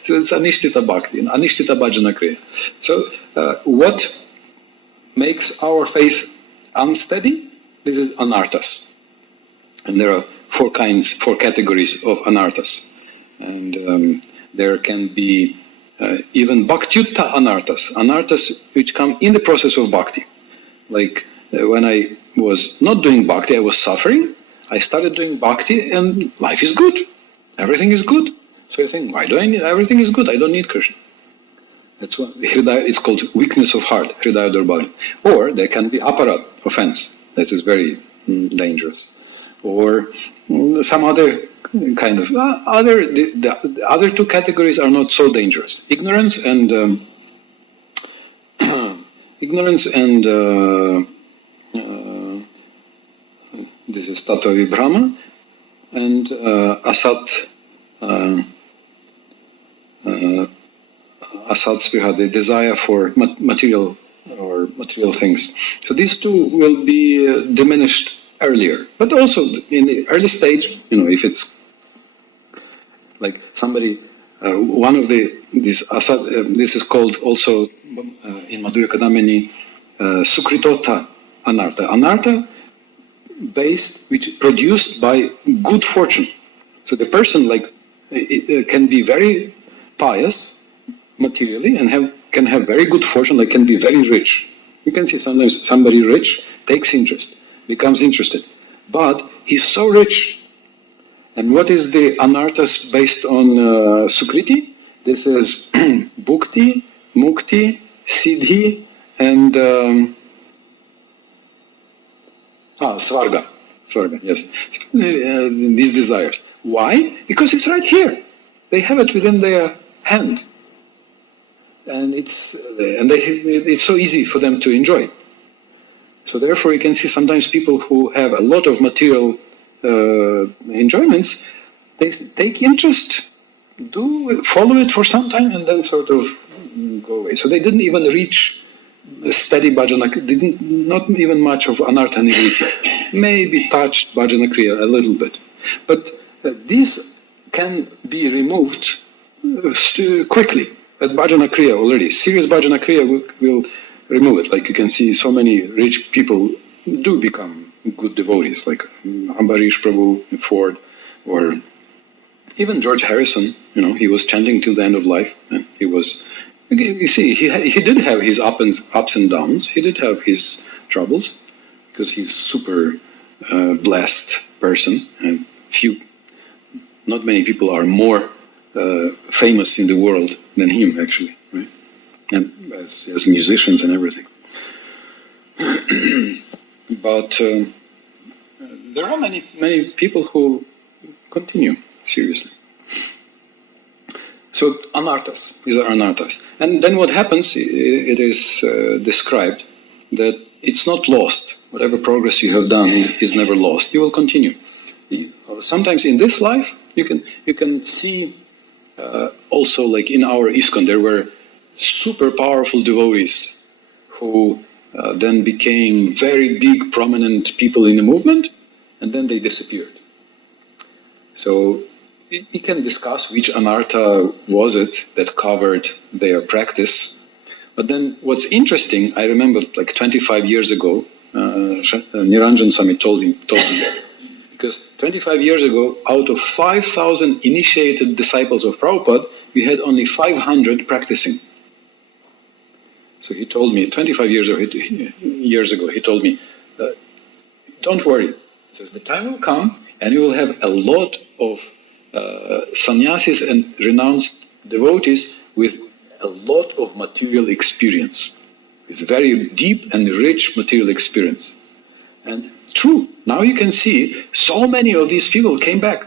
So it's anishtita bhakti, anishtita bhajana kriya. So what makes our faith unsteady? This is anarthas. And there are four categories of anarthas. And there can be even bhaktyutta anarthas which come in the process of bhakti. Like when I was not doing bhakti, I was suffering. I started doing bhakti and life is good. Everything is good. So I think, why do I need, everything is good, I don't need Krishna. That's what it's called weakness of heart, hridaya durbali. Or there can be aparad, offense. That is very dangerous. Or some other kind of the other two categories are not so dangerous. Ignorance and this is tattva vibhrama, and asat, asat spriha, the desire for material things. So these two will be diminished earlier. But also in the early stage, if it's like somebody, one of this asat, this is called also in Madhurya Kadamini Sukritota Anartha. Anartha based, which produced by good fortune. So the person it can be very pious materially and can have very good fortune, can be very rich. You can see sometimes somebody rich takes interest, becomes interested, but he's so rich. And what is the anarthas based on Sukriti? This is bhukti, mukti, siddhi, and svarga. Svarga, yes. These desires. Why? Because it's right here. They have it within their hand. And it's so easy for them to enjoy. So therefore you can see sometimes people who have a lot of material enjoyments, they take interest, follow it for some time, and then sort of go away. So they didn't even reach steady bhajana, not even much of anartha nivritti. Maybe touched bhajana kriya a little bit. But these can be removed quickly at bhajana kriya already. Serious bhajana kriya will remove it. Like you can see, so many rich people do become good devotees, like Ambarish Prabhu, Ford, or even George Harrison. He was chanting till the end of life. And he was, you see, he did have his ups and downs. He did have his troubles because he's super blessed person, and not many people are more famous in the world than him, actually, right? And as musicians and everything. But there are many people who continue seriously. So anarthas, these are anarthas. And then what happens, it is described that it's not lost. Whatever progress you have done is never lost. You will continue. Sometimes in this life, you can see also, like in our ISKCON, there were super powerful devotees who then became very big, prominent people in the movement, and then they disappeared. So we can discuss which anartha was it that covered their practice. But then what's interesting, I remember like 25 years ago, Niranjan Swami told me that. Because 25 years ago, out of 5,000 initiated disciples of Prabhupada, we had only 500 practicing. So he told me, 25 years ago, he told me, don't worry. He says, the time will come and you will have a lot of sannyasis and renounced devotees with a lot of material experience, with very deep and rich material experience. And true, now you can see so many of these people came back.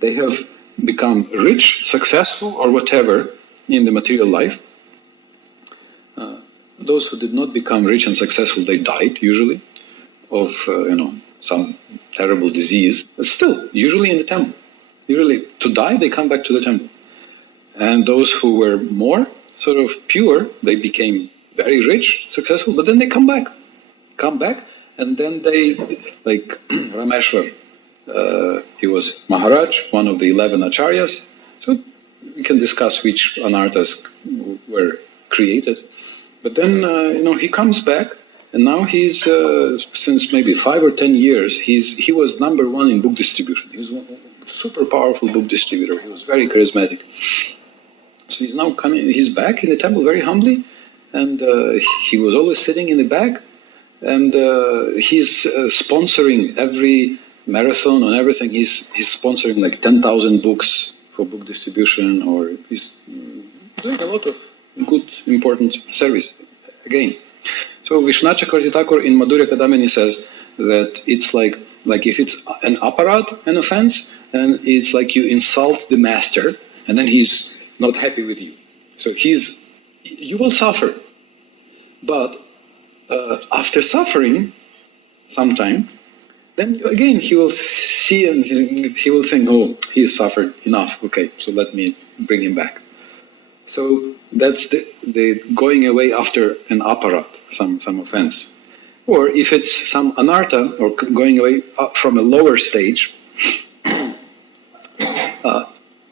They have become rich, successful, or whatever in the material life. Those who did not become rich and successful, they died usually of some terrible disease, but still, usually in the temple. Usually to die, they come back to the temple. And those who were more sort of pure, they became very rich, successful, but then they come back, and then they, like Rameshwar, he was Maharaj, one of the 11 acharyas. So we can discuss which anarthas were created. But then, he comes back, and now he's, since maybe 5 or 10 years, he was number one in book distribution. He was a super powerful book distributor. He was very charismatic. So he's now coming, he's back in the temple very humbly, and he was always sitting in the back, and he's sponsoring every marathon and everything. He's sponsoring like 10,000 books for book distribution, or he's doing a lot of good, important service, again. So Vishwanath Chakravarti Thakur in Madhurya Kadamini says that it's like if it's an aparat, an offense, and it's like you insult the master, and then he's not happy with you. So you will suffer. But after suffering some time, then again he will see and he will think, oh, he has suffered enough, okay, so let me bring him back. So that's the going away after an aparat, some offense. Or if it's some anartha, or going away from a lower stage,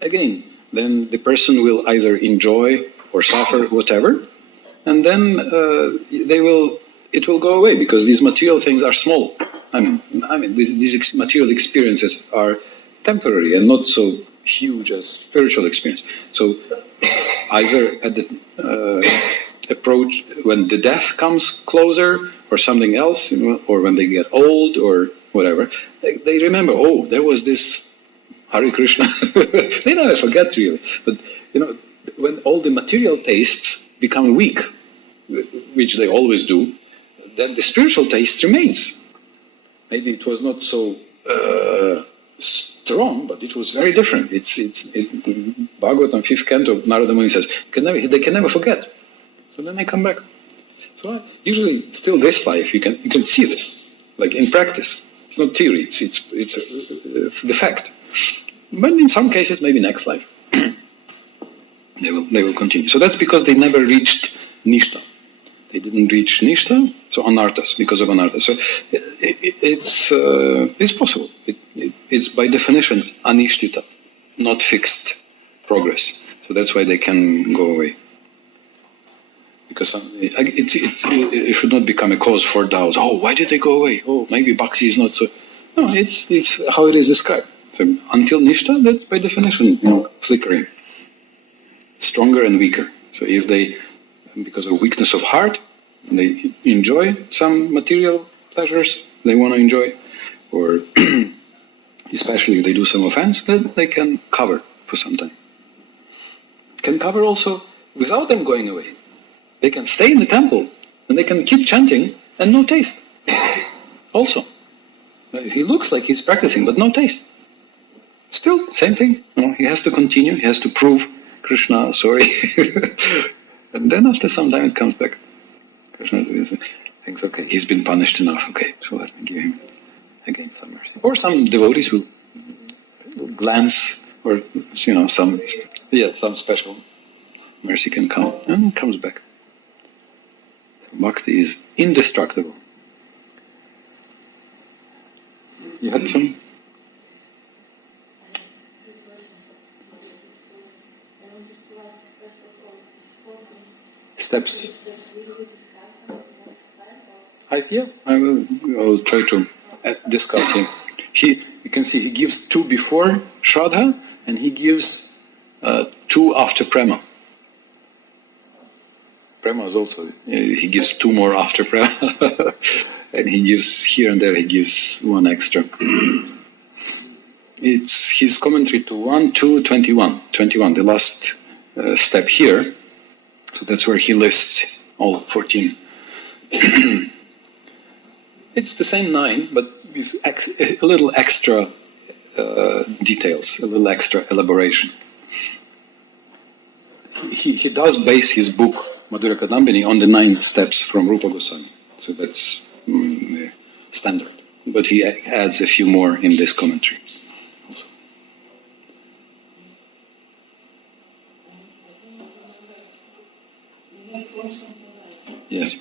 again, then the person will either enjoy or suffer, whatever, and then it will go away, because these material things are small. I mean, these material experiences are temporary and not so huge as spiritual experience. So either at the approach, when the death comes closer, or something else, or when they get old, or whatever, they remember, oh, there was this Hare Krishna. They never forget, really. But, when all the material tastes become weak, which they always do, then the spiritual taste remains. Maybe it was not so strong, but it was very different. Bhagavatam 5th canto, Narada Muni says, they can never forget. So then they come back. So usually, still this life, you can see this, like in practice. It's not theory. It's the fact. But in some cases, maybe next life, they will continue. So that's because they never reached Nishta. They didn't reach Nishta, so anarthas, because of anarthas. So it's possible. It's by definition anishtita, not fixed progress. So that's why they can go away. Because it should not become a cause for doubt. Oh, why did they go away? Oh, maybe bhakti is not so. No, it's how it is described. So until nishta, that's by definition flickering, stronger and weaker. So if they, because of weakness of heart, they enjoy some material pleasures they want to enjoy, or especially if they do some offense, then they can cover for some time. Can cover also without them going away. They can stay in the temple and they can keep chanting and no taste. Also, he looks like he's practicing, but no taste. Still, same thing. He has to continue. He has to prove Krishna, sorry. And then after some time it comes back. Krishna thinks, okay, he's been punished enough. Okay, so let me give him again some mercy. Or some devotees will glance, or some special mercy can come, and it comes back. Bhakti is indestructible. You had some? Steps. I will try to discuss him. You can see he gives 2 before Shraddha, and he gives 2 after Prema. Prema is also, he gives 2 more after Prema. And he gives, here and there, he gives 1 extra. It's his commentary to 1, 2, 21. 21, the last step here. So that's where he lists all 14. It's the same 9, but with a little extra details, a little extra elaboration. He does base his book, Madhura Kadambini, on the 9 steps from Rupa Goswami. So that's standard. But he adds a few more in this commentary. Also. Yes.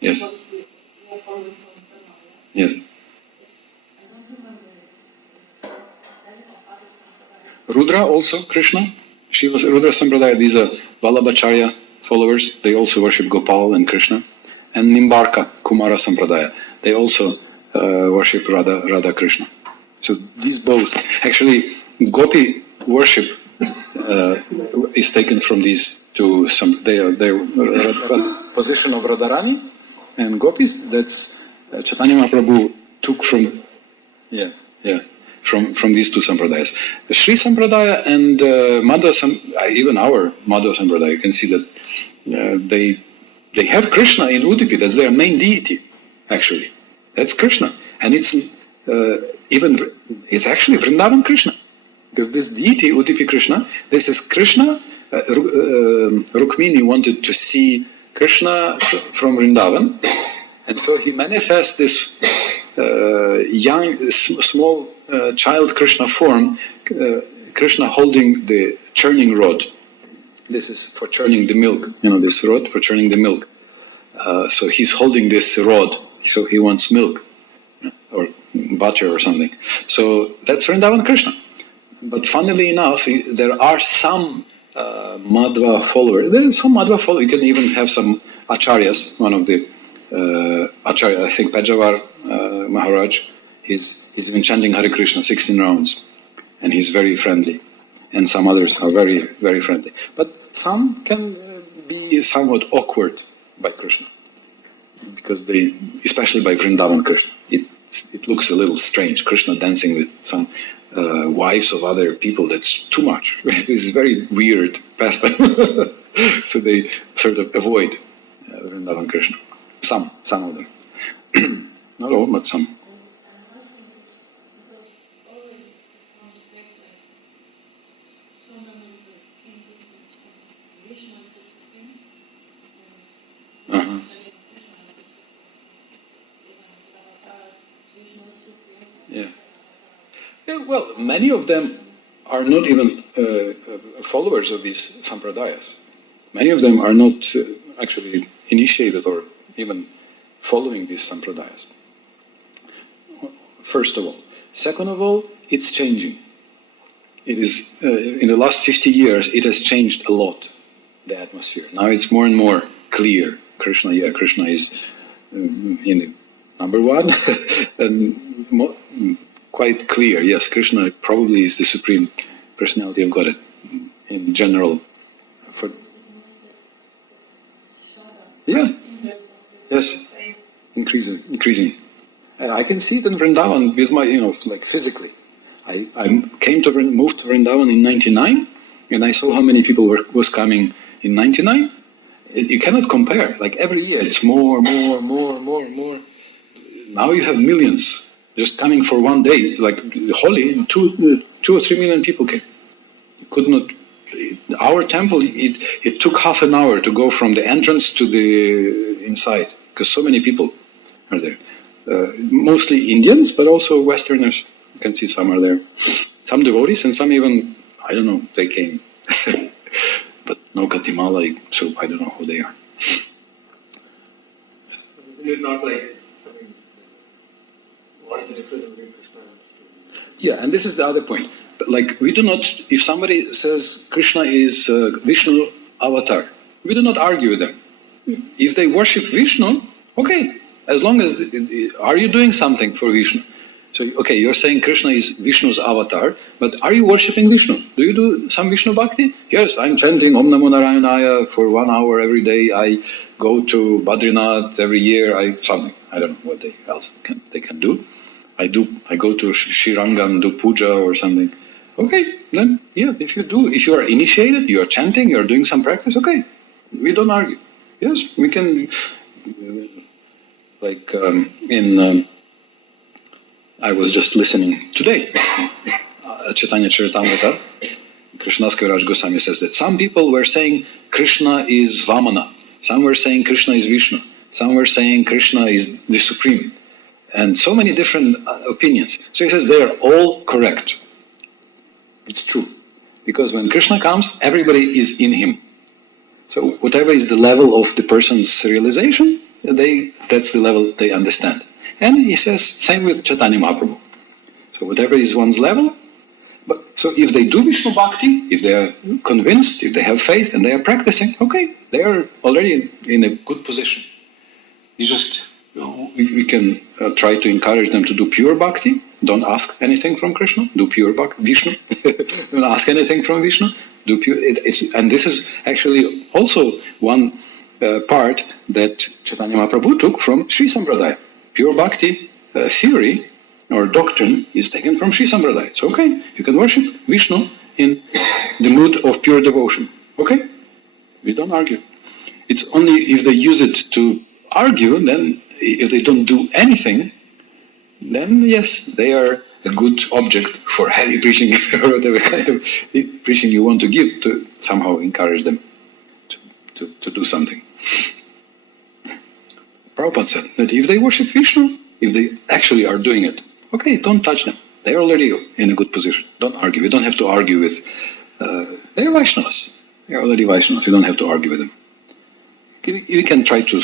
Yes. Yes. Rudra also, Krishna. She was Rudra Sampradaya. These are Vallabhacharya followers. They also worship Gopal and Krishna. And Nimbarka, Kumara Sampradaya. They also worship Radha Krishna. So these both. Actually, Gopi worship is taken from these two. Their position of Radharani and Gopis. That's Chaitanya Mahaprabhu took from. From these two sampradayas. The Sri Sampradaya and even our Madhva Sampradaya, you can see that they have Krishna in Udupi. That's their main deity, actually. That's Krishna. And it's actually Vrindavan Krishna. Because this deity, Udupi Krishna, this is Krishna. Rukmini wanted to see Krishna from Vrindavan, and so he manifests this small child Krishna form, Krishna holding the churning rod. This is for churning the milk, this rod for churning the milk. So he's holding this rod, so he wants milk, or butter or something. So that's Vrindavan Krishna. But funnily enough, there are some Madhva followers. There are some Madhva followers. You can even have some acharyas. One of the acharya, I think Pejavar Maharaj, he's been chanting Hare Krishna 16 rounds, and he's very friendly. And some others are very, very friendly. But some can be somewhat awkward by Krishna, because they, especially by Vrindavan Krishna, it looks a little strange. Krishna dancing with some wives of other people, that's too much. This is very weird pastime. So they sort of avoid Vrindavan Krishna. Some of them. Not all, but some. Uh-huh. Yeah. Yeah, well, many of them are not even followers of these sampradayas. Many of them are not actually initiated or even following these sampradayas. First of all. Second of all, it's changing. It is, in the last 50 years, it has changed a lot, the atmosphere. Now it's more and more clear. Krishna is number one, and quite clear. Yes, Krishna probably is the Supreme Personality of Godhead in general. Yes, increasing. And I can see it in Vrindavan with my, like physically. I moved to Vrindavan in 99, and I saw how many people was coming in 99. You cannot compare. Like every year, it's more. Now you have millions just coming for one day. Like Holi, 2 or 3 million people came. Could not. Our temple, it took half an hour to go from the entrance to the inside, because so many people are there. Mostly Indians, but also Westerners. You can see some are there. Some devotees and some even, I don't know, they came. But no Katimala, so I don't know who they are. Isn't it not like, what is the difference between Krishna and Yeah, and this is the other point. But like, we do not, if somebody says Krishna is Vishnu avatar, we do not argue with them. If they worship Vishnu, okay, as long as, are you doing something for Vishnu? So, okay, you're saying Krishna is Vishnu's avatar, but are you worshipping Vishnu? Do you do some Vishnu bhakti? Yes, I'm chanting Om Namo Narayanaya for 1 hour every day. I go to Badrinath every year. I don't know what they can do. I go to Shrirangam, do puja or something. Okay, then, yeah, if you are initiated, you are chanting, you are doing some practice, okay, we don't argue. Yes, we can, I was just listening today, Chaitanya Charitamrita, Krishnadas Kaviraj Goswami says that some people were saying Krishna is Vamana, some were saying Krishna is Vishnu, some were saying Krishna is the Supreme, and so many different opinions. So he says they are all correct. It's true. Because when Krishna comes, everybody is in him. So whatever is the level of the person's realization, that's the level they understand. And he says, same with Chaitanya Mahaprabhu. So whatever is one's level, so if they do Vishnu Bhakti, if they are convinced, if they have faith and they are practicing, okay, they are already in a good position. We can try to encourage them to do pure Bhakti. Don't ask anything from Krishna, do pure Bhakti, Vishnu. Don't ask anything from Vishnu, do pure. And this is actually also one part that Chaitanya Mahaprabhu took from Sri Sampradaya. Pure Bhakti theory or doctrine is taken from Sri Sampradaya. So okay, you can worship Vishnu in the mood of pure devotion. Okay, we don't argue. It's only if they use it to argue, then if they don't do anything, then yes, they are a good object for heavy preaching or whatever kind of preaching you want to give to somehow encourage them to do something. Prabhupada said that if they worship Vishnu, if they actually are doing it, okay, don't touch them. They're already in a good position. Don't argue. You don't have to argue with... they're Vaishnavas. They're already Vaishnavas. You don't have to argue with them. We can try to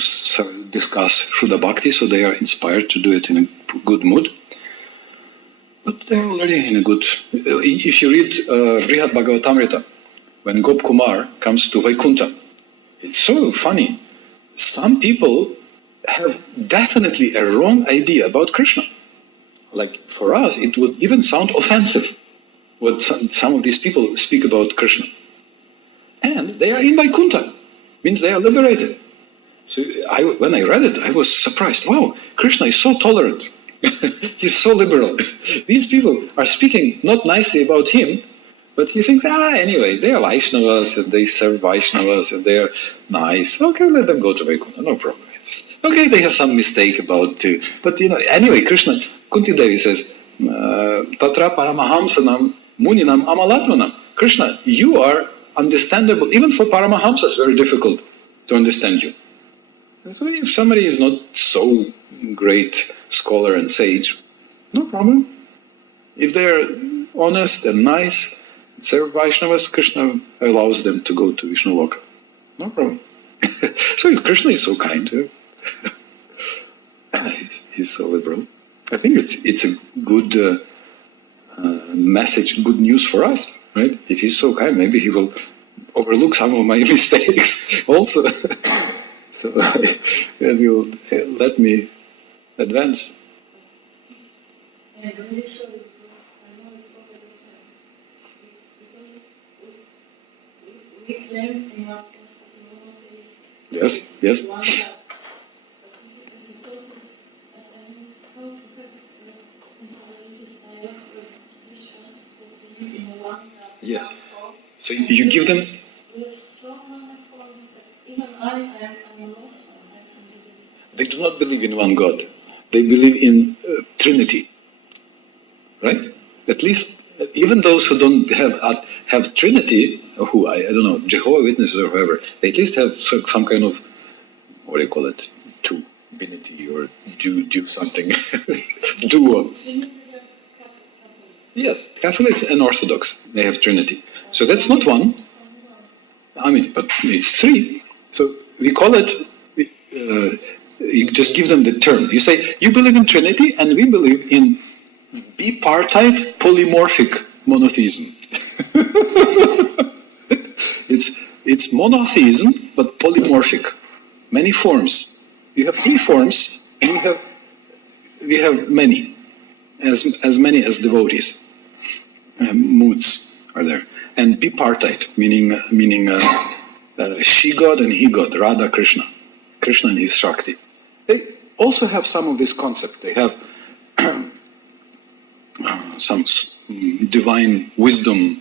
discuss Shuddha Bhakti so they are inspired to do it in a good mood. But they're already in a good... If you read Brihad Bhagavatamrita, when Gop Kumar comes to Vaikuntha, it's so funny. Some people have definitely a wrong idea about Krishna. Like for us, it would even sound offensive what some of these people speak about Krishna. And they are in Vaikuntha, means they are liberated. So when I read it, I was surprised. Wow, Krishna is so tolerant. He's so liberal. These people are speaking not nicely about him, but he thinks, anyway, they are Vaishnavas and they serve Vaishnavas and they are nice. Okay, let them go to Vaikuntha, no problem. Okay, they have some mistake about but anyway, Krishna, Kunti Devi says, Tatra Paramahamsanam Muninam Amalatmanam. Krishna, you are understandable, even for Paramahamsas, very difficult to understand you. And so if somebody is not so great scholar and sage, no problem. If they are honest and nice, serve Vaishnavas, Krishna allows them to go to Vishnu Loka. No problem. So Krishna is so kind. He's so liberal. I think it's a good message, good news for us, right? If he's so kind, maybe he will overlook some of my mistakes also. So and he will let me advance. Yes, yes. Yeah. So you give them. They do not believe in one God. They believe in Trinity, right? At least, even those who don't have Trinity, who I don't know, Jehovah's Witnesses or whoever, they at least have some kind of, what do you call it, divinity or do something, duo. Yes, Catholics and Orthodox, they have Trinity. So that's not one. I mean, but it's three. So we call it, you just give them the term. You say, you believe in Trinity and we believe in bipartite polymorphic monotheism. It's monotheism, but polymorphic. Many forms. You have three forms, and we have many, as many as devotees. Moods are there. And bipartite, meaning she God and he God, Radha Krishna. Krishna and his Shakti. They also have some of this concept. They have some divine wisdom,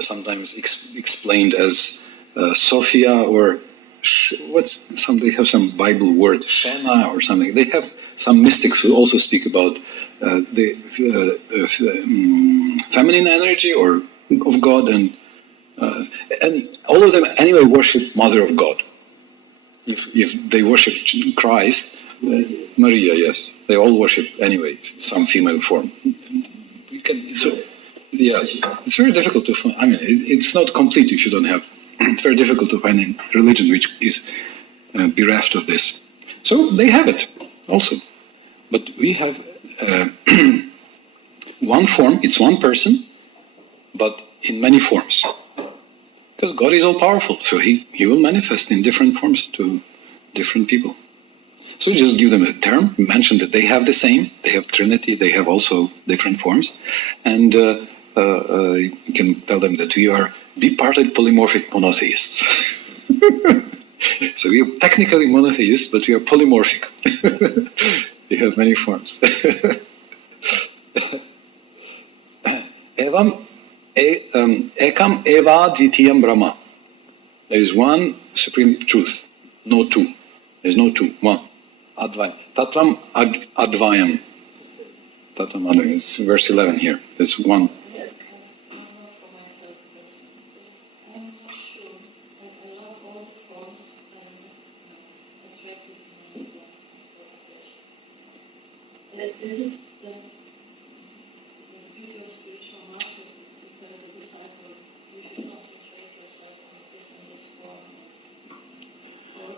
sometimes explained as Sophia, or they have some Bible word, Shena or something. They have some mystics who also speak about the feminine energy or of God, and all of them anyway worship Mother of God. If they worship Christ, Maria, yes, they all worship anyway some female form. It's very difficult to find. I mean, it's not complete if you don't have. It's very difficult to find a religion which is bereft of this. So they have it also, but we have one form. It's one person, but in many forms. Because God is all powerful, so He will manifest in different forms to different people. So just give them a term, mention that they have the same, they have Trinity, they have also different forms, and you can tell them that we are bipartite polymorphic monotheists. So we are technically monotheists, but we are polymorphic. We have many forms. Ekam eva dvitiyam Brahma. There is one supreme truth, no two. There is no two, one. Advayam. Tatvam advayam. Tatamanu, it's verse 11 here. There's one. Is it the duty of spiritual master to tell the disciple, you should concentrate yourself on this and this form, or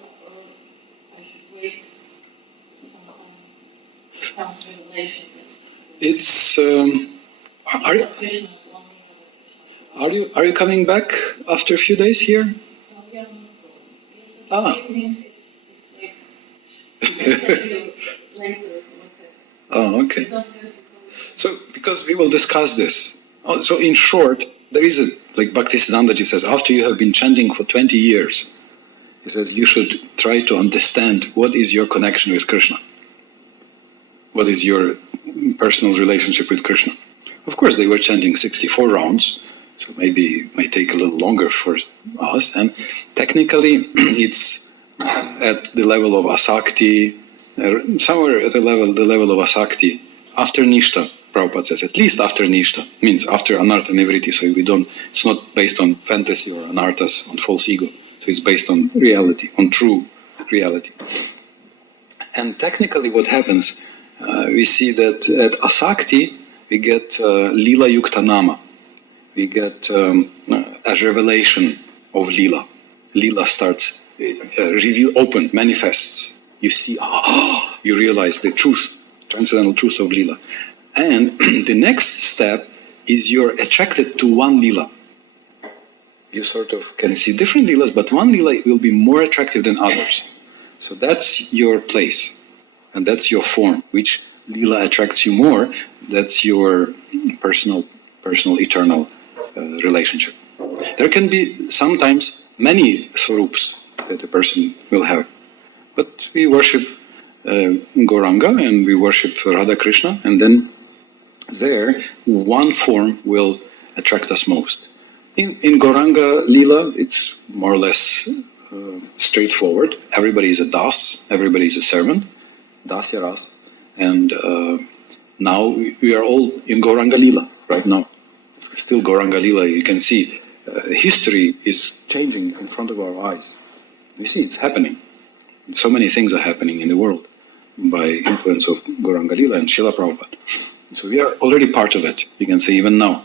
I should wait some time, comes revelation? It's are you coming back after a few days here? No, we are not Ah. It's later. Oh, okay. So, because we will discuss this. So, in short, there is like Bhaktisiddhantaji says, after you have been chanting for 20 years, he says you should try to understand what is your connection with Krishna. What is your personal relationship with Krishna? Of course, they were chanting 64 rounds, so maybe it may take a little longer for us. And technically, it's at the level of asakti, somewhere at the level of asakti, after nishta. Prabhupada says, at least after nishta, means after anartha nivriti. So it's not based on fantasy or anarthas, on false ego. So it's based on reality, on true reality. And technically, what happens? We see that at asakti we get lila yukta nama. We get a revelation of lila. Lila starts opened, manifests. You see, you realize the truth, transcendental truth of lila. And the next step is you're attracted to one lila. You sort of can see different lilas, but one lila will be more attractive than others. So that's your place, and that's your form. Which lila attracts you more? That's your personal, eternal relationship. There can be sometimes many swarups that a person will have, but we worship Gauranga and we worship Radha Krishna, and then there one form will attract us most. In Gauranga Lila, it's more or less straightforward. Everybody is a das, everybody is a servant, dasya ras, and now we are all in Gauranga Lila right now. Still Gauranga Lila, you can see history is changing in front of our eyes. You see, it's happening. So many things are happening in the world by influence of Gauranga Lila and Srila Prabhupada. So we are already part of it, you can say even now,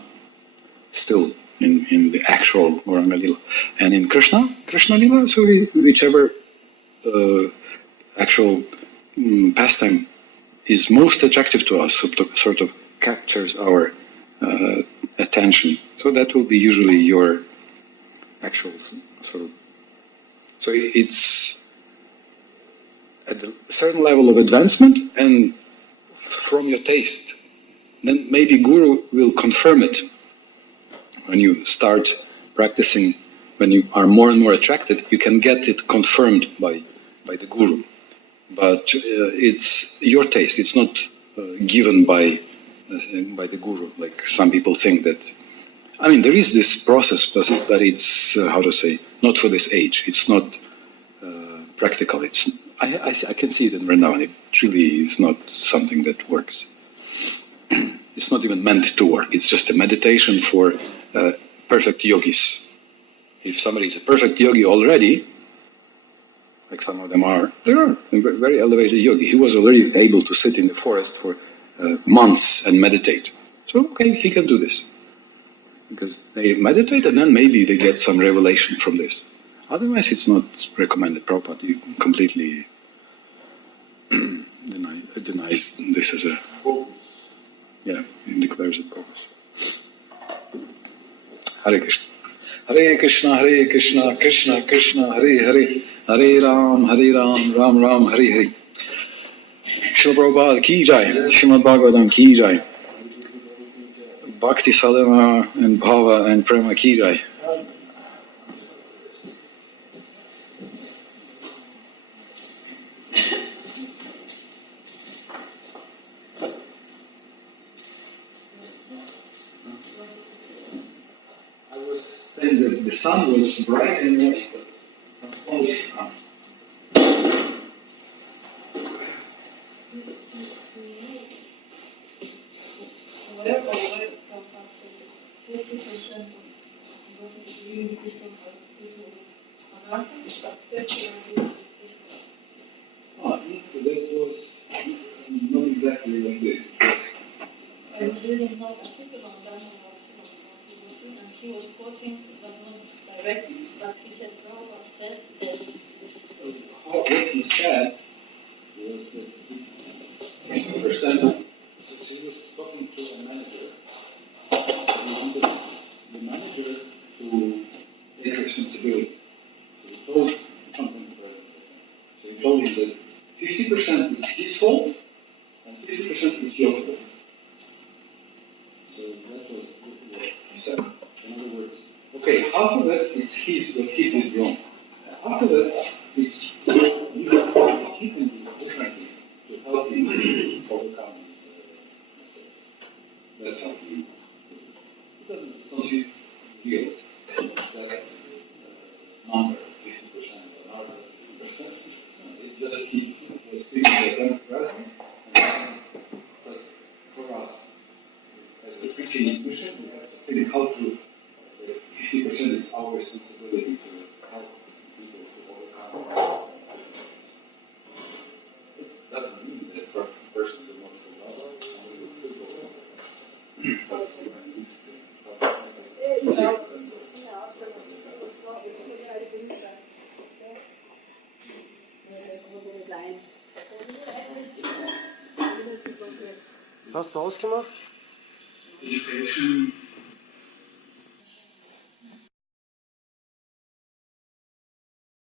still in the actual Gauranga Lila. And in Krishna Lila, so whichever actual pastime is most attractive to us, sort of captures our attention. So that will be usually your actual sort of. So it's at a certain level of advancement and from your taste. Then maybe Guru will confirm it. When you start practicing, when you are more and more attracted, you can get it confirmed by the Guru. But it's your taste. It's not given by the Guru, like some people think that. I mean, there is this process, but it's not for this age. It's not practical. I can see it in Vrindavan. It really is not something that works. It's not even meant to work. It's just a meditation for perfect yogis. If somebody is a perfect yogi already, like some of them are, they are a very elevated yogi. He was already able to sit in the forest for months and meditate. So, okay, he can do this. Because they meditate and then maybe they get some revelation from this. Otherwise, it's not recommended. Prabhupada completely denies this as a... Yeah, he declares it bogus. Hare Krishna. Hare Krishna, Hare Krishna, Krishna Krishna, Hare Hare, Hare Ram, Ram Ram, Hare Hare. Srila Prabhupada ki jai, Srimad Bhagavatam ki jai. Bhakti sadhana and bhava and prema ki jai. The sun was bright and merry, but always calm. where or where Prabhupada said 50% of what is really Krishna people anarthas, but 30% is Krishna. That was not exactly like this. I was reading an article on that and he was quoting, but not directly, but he said Prabhupada said that What he said was that it's 50%. So he was talking to a manager. He wanted the manager to take responsibility. So he told company president. So he told him that 50% is his fault and 50% is your fault. So that was what he said. In other words, okay, half of it is his, what he did wrong. After that, it's what he can do differently to help him overcome his mistakes. That's how he it's not real. That number, 50% or not 50%. It's just he was speaking the tenth present. But for us, as a preaching mission, we have to think how to 50% is our responsibility to help people to overcome. It doesn't mean that the person will not go well, somebody will still go well. But at least Hast du ausgemacht? education